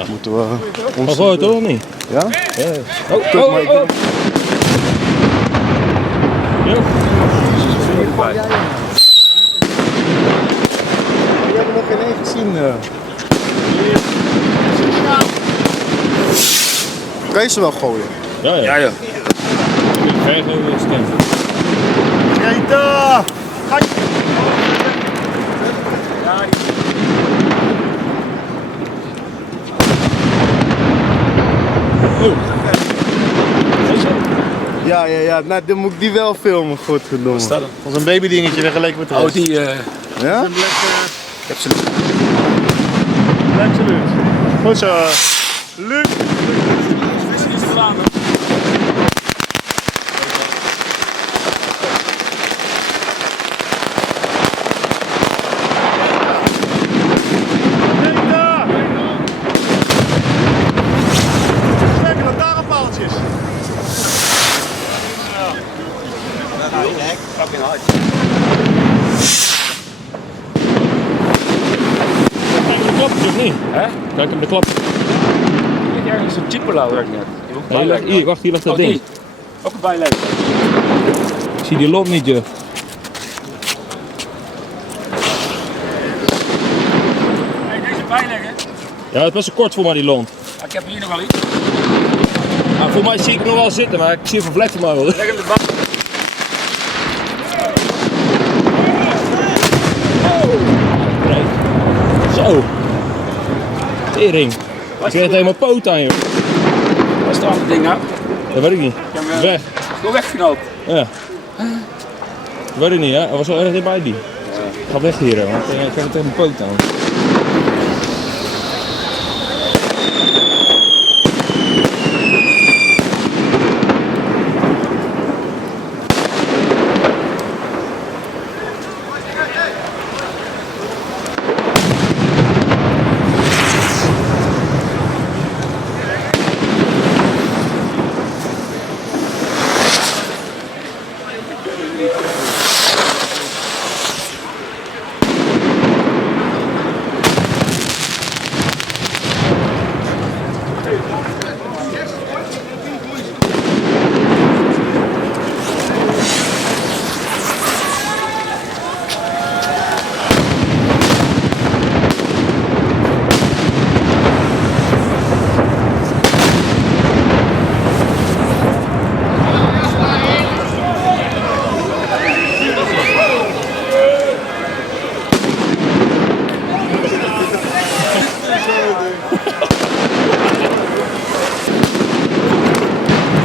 Moeten we Wat voor het toch niet? Ja? Oh, oh, oh. Jo. Ik heb er nog geen één gezien. Kan je ze wel gooien? Ja, ja. Ja. Ver over het stem. Kijk Ja, nou dan moet ik die wel filmen, godverdomme. Dat was een babydingetje vergeleken met de rest. Oh, die... Ja? Absoluut. Absoluut. Goed zo. Luc. Kijk hem de klap. Ik heb ergens een chipperlauw net. Hier, wacht, hier ligt dat ding. Ook een bijleggen. Ik zie die lont niet, joh. Hey, deze bijleggen. Ja, het was te kort voor mij, die lont. Ik heb hier nog wel iets. Nou, voor mij zie ik nog wel zitten, maar ik zie hem vervlekt voor mij wel. Leg hem de bak. Nee. Zo. Tering. Ik kreeg het helemaal poot aan, joh. Waar staat het ding nou? Dat weet ik niet. Weg. Gewoon weggeknoopt. Ja. Dat weet ik niet, hè. Hij was wel erg dichtbij die. Ga weg hier, want ik krijg het helemaal poot aan.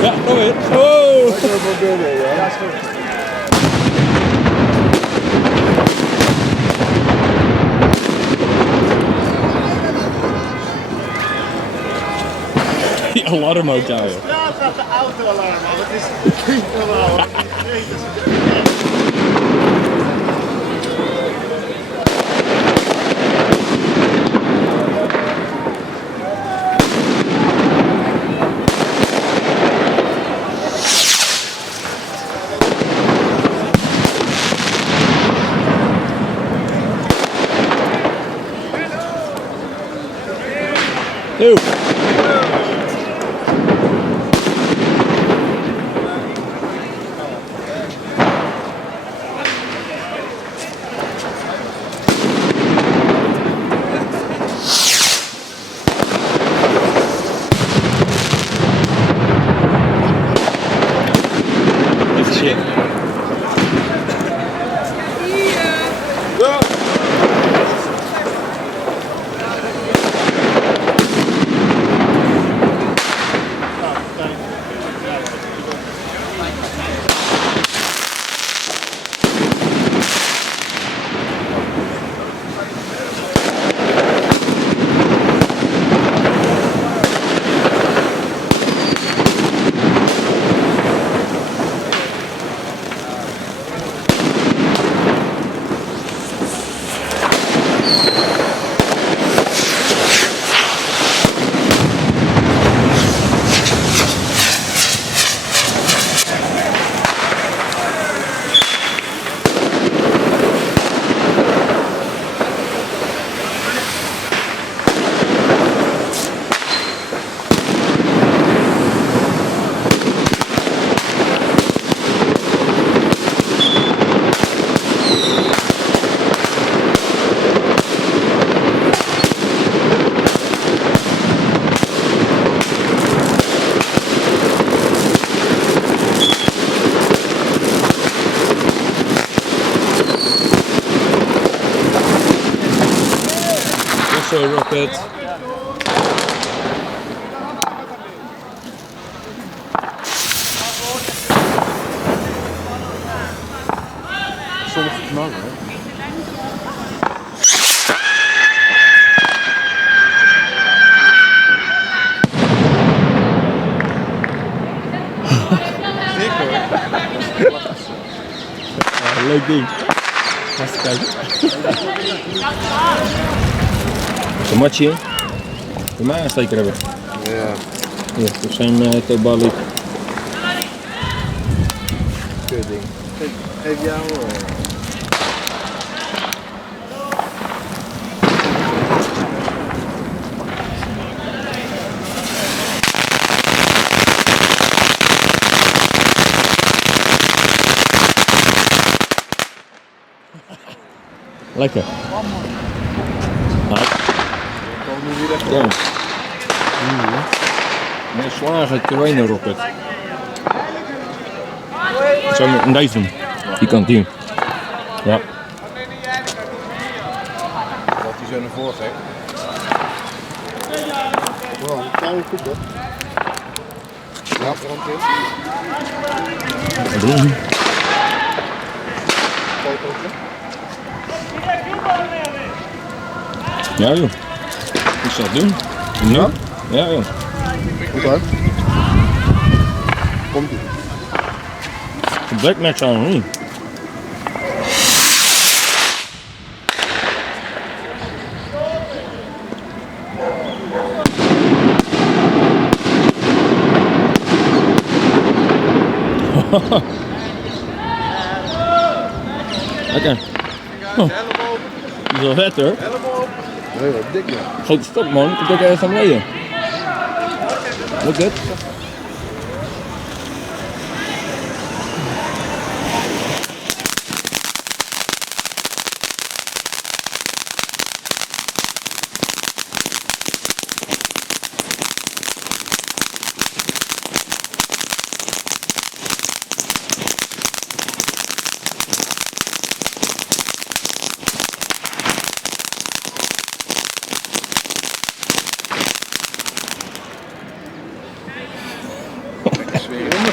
Ja, nog weer. Oh! Ja, is goed. Die alarm ook daar, joh. Ja, het gaat de auto-alarm, man. Dat is niet normaal. Eeuw. Echt shit. Rocket. Sommige knallen, hè? Ja, leuk ding. Laat eens kijken. Een matje. Voor mij een steker hebben. Ja. Ja, dat zijn tobalik. Kut ding. Geef jou Lekker. Ja. Een slagen terwijnen rocket. Zo met deze doen. Die kant hier. Ja. dat hij zo naar voren geeft. Wow, een kleine goed hoor. Ja, Doen. Ja joh. Ik zal het doen. Nu? Ja? Ja joh. Goed uit. Komt ie. Een black match aan niet. Lekker. Oh. Die is wel vet hoor. Nee, wat dik ja. Grote stok man, komt ook ergens naar beneden. Look good.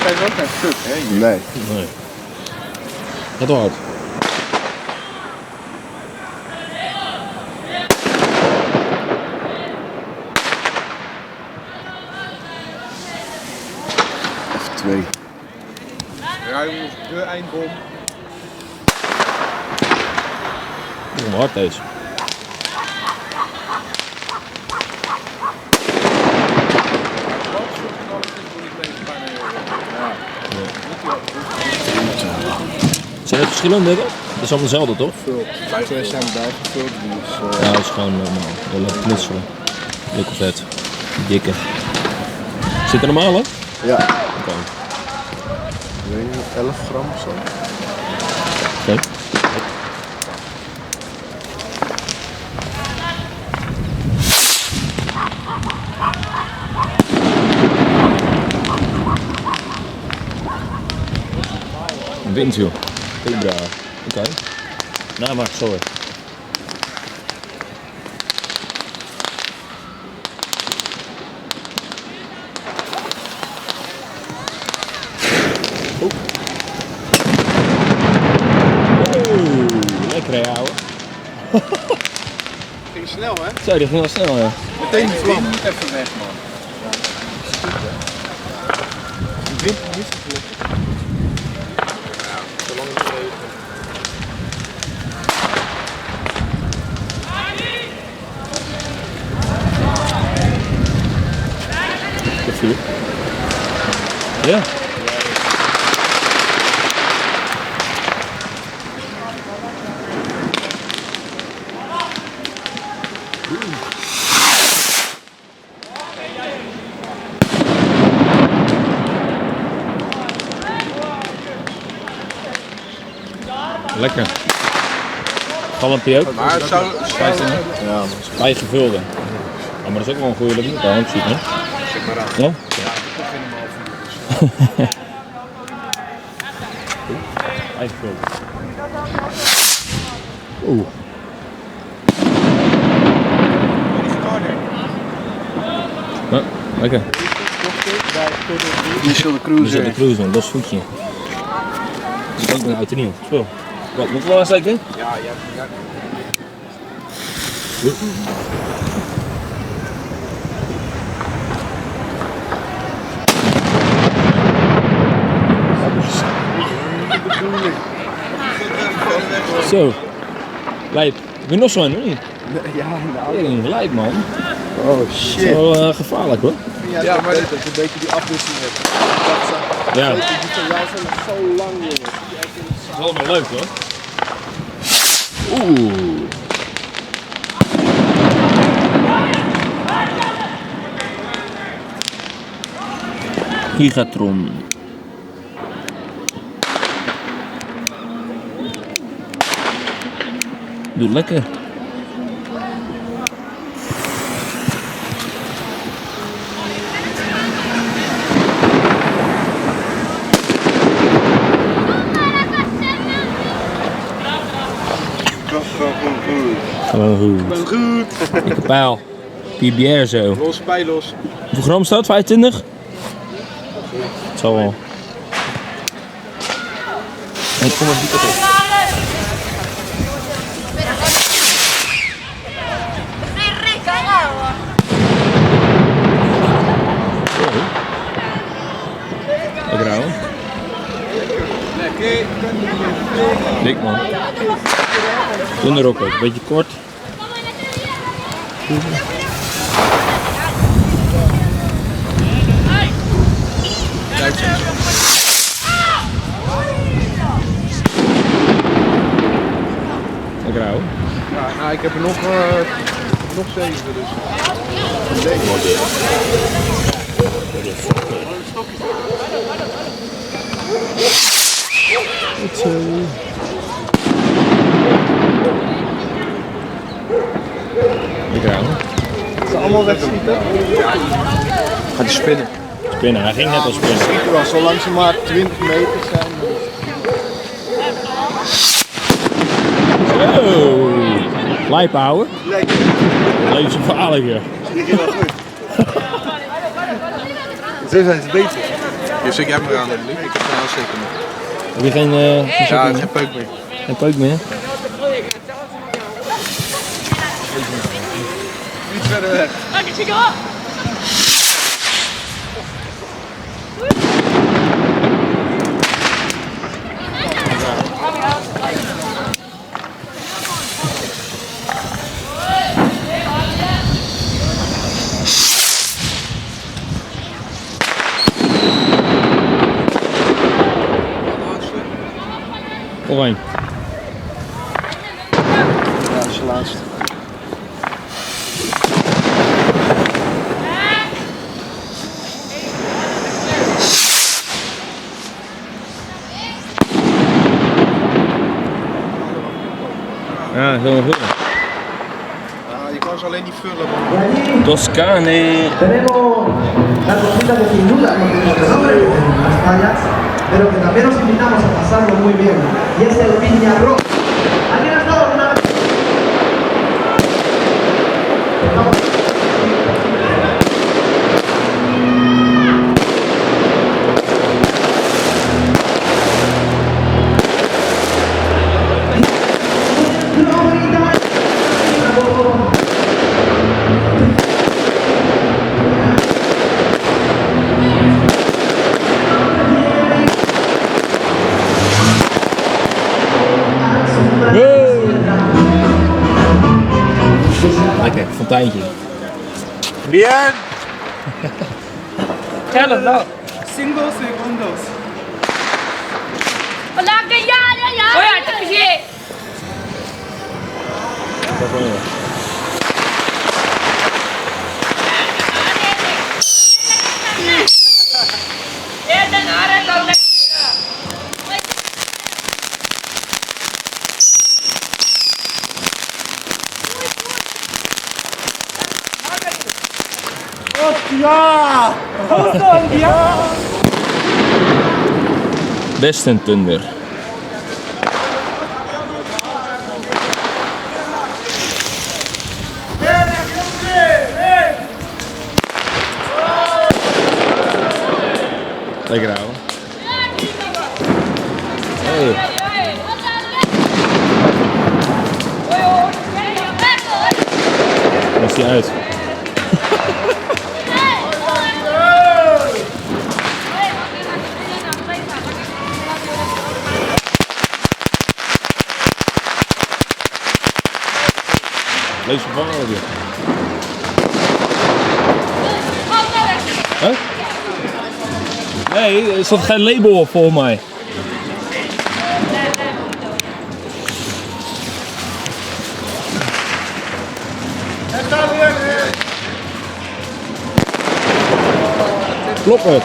Hij is ook geen stuk, hè? Nee. Nee. Gaat wel hard. Even twee. Ja jongens, de eindbom. Dat is wel hard deze. Zijn het verschillende? Dat is allemaal dezelfde toch? Twee zijn bijgevuld, dus... Ja, dat is gewoon normaal. Je laat knutselen. Lekker vet. Dikke. Zit er normaal op? Ja. Oké. Ik weet niet, 11 gram of zo. Oké. Wind joh. Cobra. Oké. Nou maar, sorry. Lekker hè, ouwe. Ging snel hè? Zo, die ging wel snel ja. Meteen die vlam. Even weg man. De wind is niet zo zolang het regent. Dat vuur. Ja. Lekker. Galmpje ook. Maar het zou... Ja, bijgevulde. Ja, maar dat is ook wel een goede lijn. Ja, ik zie het, hè? Zeg maar aan. Ja? Ja, ik vind hem al vuur. Bijgevulde. Oeh. Ja, lekker. Michel de We Cruiser. zitten cruisen, dat is voetje. Dat is ook een uit en nieuw. Spul. Wat, moet ik wel eens kijken? Ja. Zo. Lijp. Heb je nog zo'n, of niet? Ja, Tering, lijp man. Oh Dat is shit. wel gevaarlijk hoor. Ja, maar dit Dat je een beetje die afwisseling hebt. Ja. Die van jou zijn nog zo lang jongen. Dat is allemaal leuk hoor. Oeh. Gigatron. Doe lekker. Gewoon goed. goed. Ik paal. PBR zo. Los, pij los. Hoeveel gram staat? 25? Het zal wel. En kom maar die kant op. Lekker houden. Dik man. Zonder ook een beetje kort. Lekker houden. Ja, nou, ik heb er nog 7 dus. Lekker houden. Is het allemaal wegschieten? Gaat hij spinnen? Spinnen, hij ging net als spinnen. Het was zolang ze maar 20 meter zijn. Zo! Lijp houden. Lekker. Levensgevaarlijk hier. Die ging wel goed. Zo zijn ze beter. Je zet jij maar aan, Emily. Ik heb geen aansteker meer. Heb je geen, Ja, geen peuk meer. geen peuk meer? Iets verder weg. Oranje. Ja, dat is de laatste. eigenlijk helemaal goed. Je kan ze alleen niet vullen. Toscane. La cosita que sin duda nos tenemos las playas, pero que también nos invitamos a pasarlo muy bien. Y es el piña rock. ¿Alguien ha estado alguna vez? Lekker, fonteintje. Bien. Tell no. 5 segundos. Hola, que ya. Oye, te pillé. Ja! Best een thunder. Lekker houden. Hey. Waar is die uit? Lees je van alweer. Huh? Nee, er stond geen label op volgens mij. Klopt het.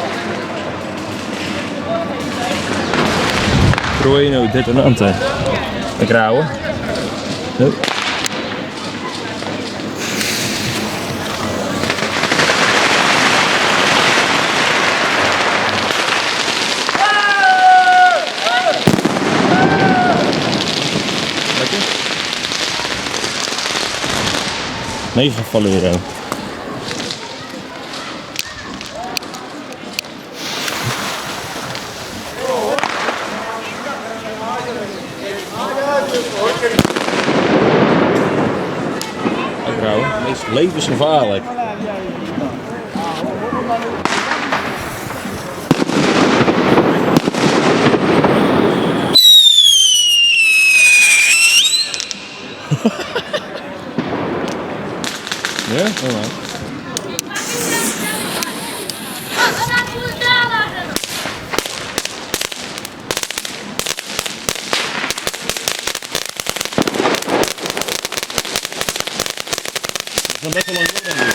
Trueno detonante. Lekker houden. Hup. Meegevallen weer aan. Lekker houden, meest levensgevaarlijk. Ja, normaal. Dat is best wel lang goed, denk ik.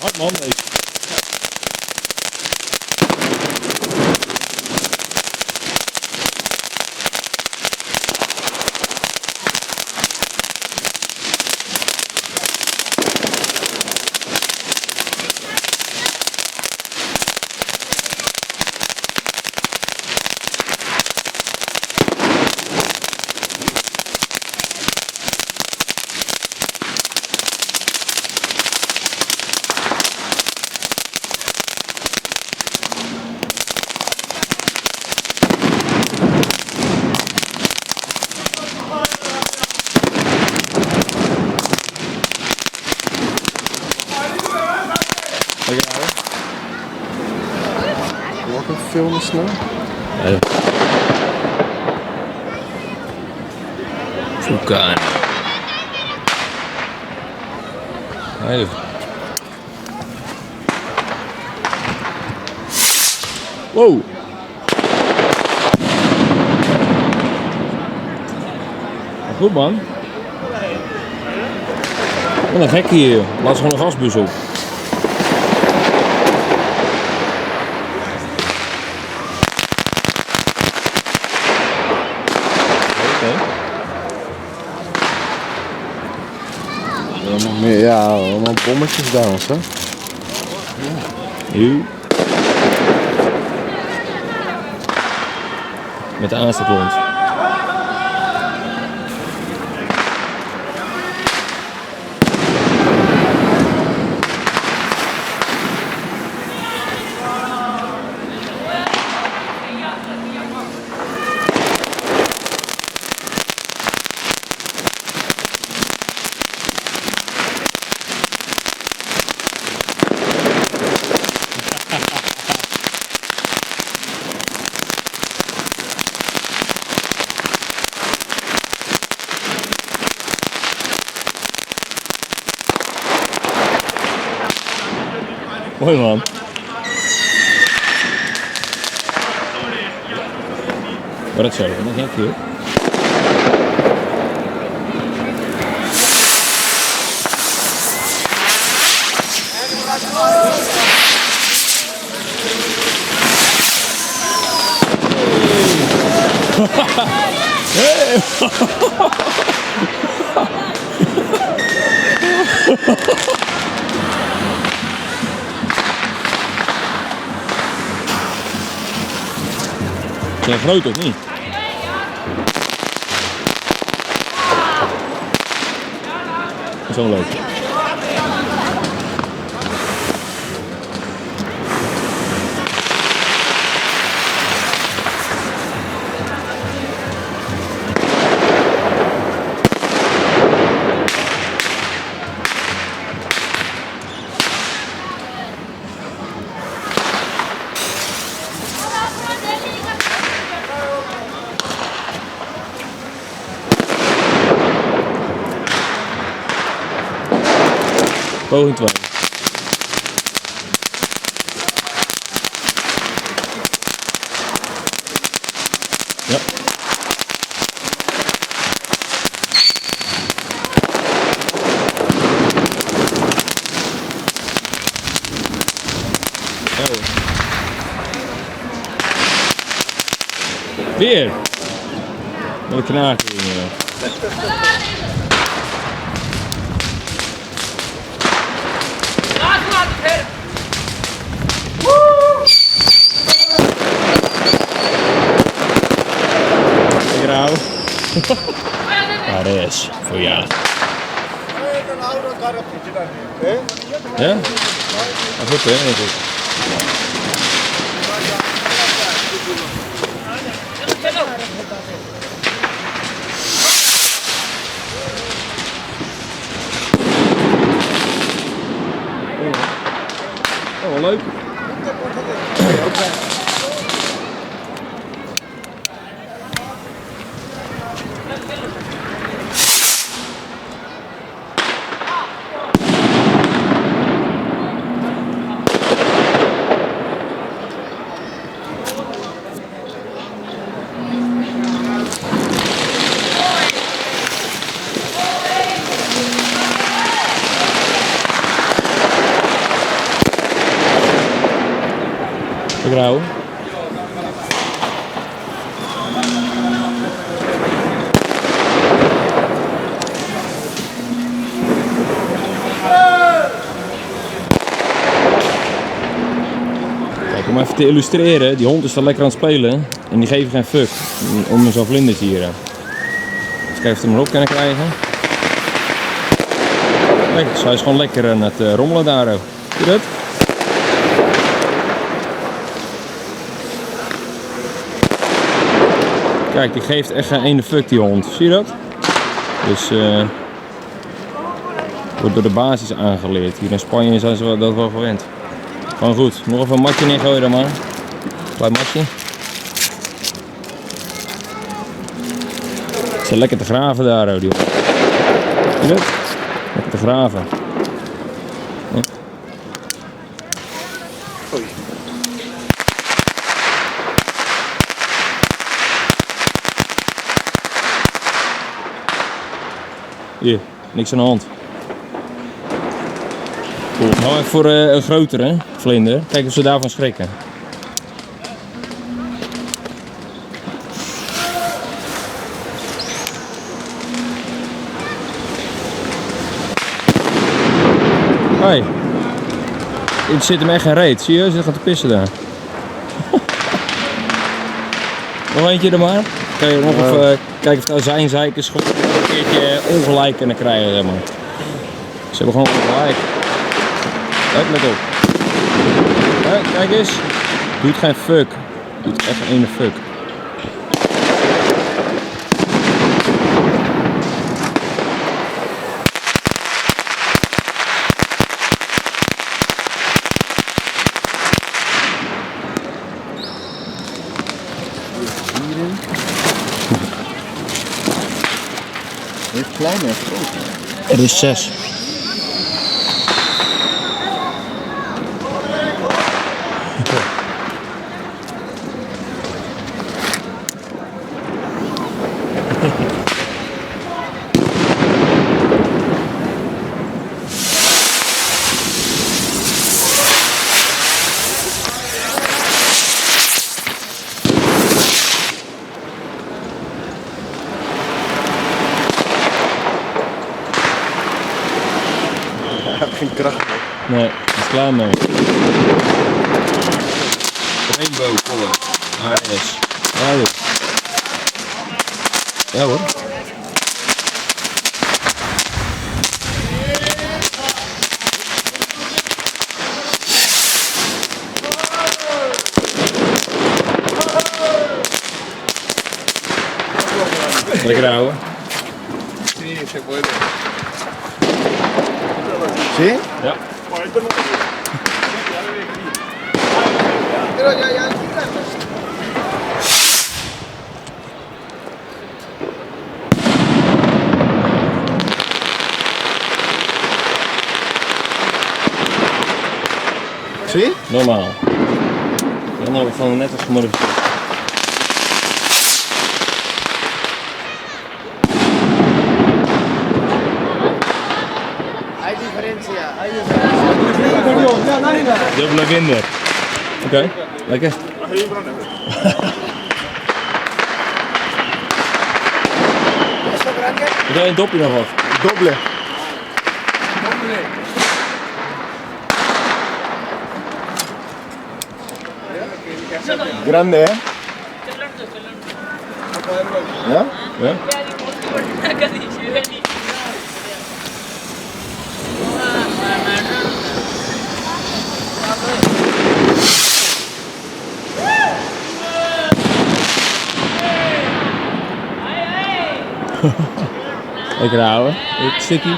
Hard man, deze. filmen snel. Ja. Vulkaan. Ja. Wow. Goed man. Wat een gek hier. Laat gewoon een gasbus op. Ja, allemaal bommetjes bij ons, hè? Ja. Met de aansteklont. Mooi man. Maar dat zo, dat is niet veel. Hey. Zijn groot of niet? Dat is wel leuk. Poging 2. Ja. Oh. Weer. Wat een knaker. Daar is voor jou. Ja? Dat goed hè? Dat goed. Oh, wel leuk. Grauw. Kijk, om even te illustreren, die hond is wel lekker aan het spelen en die geven geen fuck om zo'n vlinder te hieren. Dus kijken of we hem erop kunnen krijgen. Kijk, dus hij is gewoon lekker aan het rommelen daar ook. Zie je dat? Kijk, die geeft echt geen ene fuck die hond. Zie je dat? Dus wordt door de basis aangeleerd. Hier in Spanje zijn ze dat wel gewend. Gewoon goed. Nog even een matje neergooien dan maar. Klein matje. Het is lekker te graven daar, die jongen. Zie je dat? Lekker te graven. Ja. Oei. Hier, niks aan de hand. Cool. Nou even voor een grotere vlinder. Kijk of ze daarvan schrikken. Hoi. Het zit hem echt geen reet. Zie je? Ze gaat te pissen daar. Nog eentje er maar. Kan je nog even kijken of het zijn zeikers gewoon een keertje ongelijk kunnen krijgen, zeg maar. Ze hebben gewoon ongelijk. Kijk, let op. Kijk eens. Doet geen fuck. Doet echt geen ene fuck. Heeft kleine en grote. Er is 6. Geen kracht meer. Nee, dat is klaar mee. Rainbow color. yes. Ja, joh. Ja hoor. Lekker houden. Zie je? Ja. Zie je? Normaal. De andere van net als gemodificeerd. Dubbele winder. Oké, lekker. Doe jij een dopje nog wat? Doble. Grande, hè? Ja? Ja? Lekker houden. Stikkie.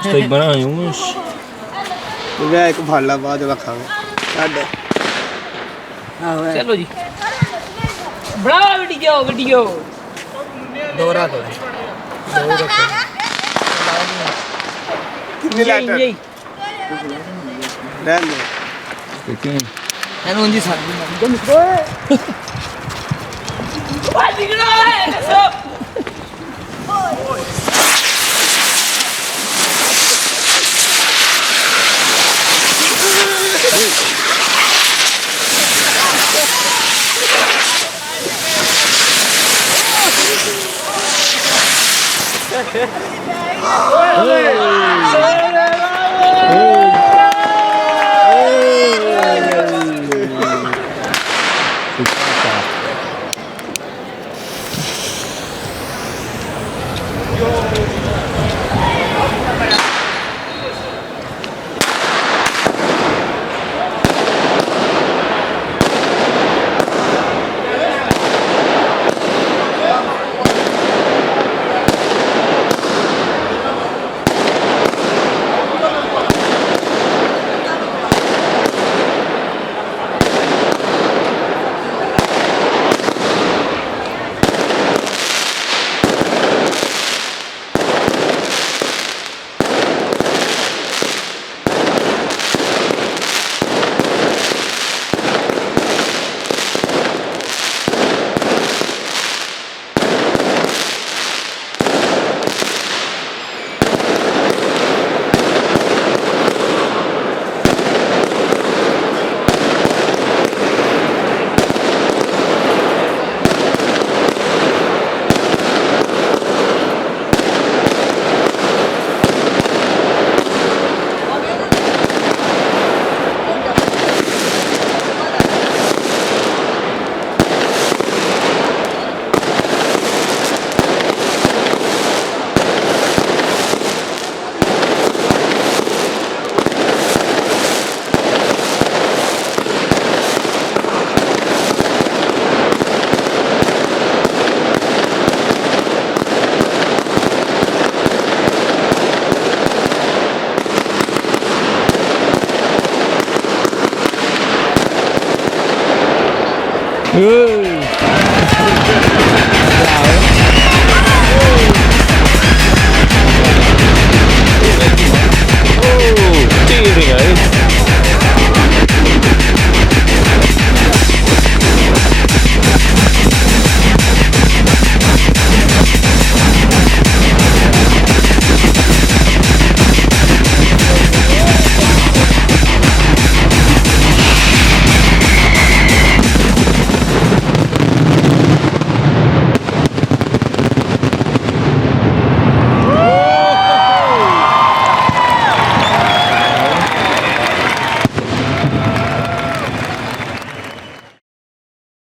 Steek maar aan, jongens. मैं एक भाला बाद रखांगे चलो जी बड़ा video video दोहरा दो कितने लेटर रहने Kijk in. en onji साथ में जम इसको वाह दिखना है सब Doei.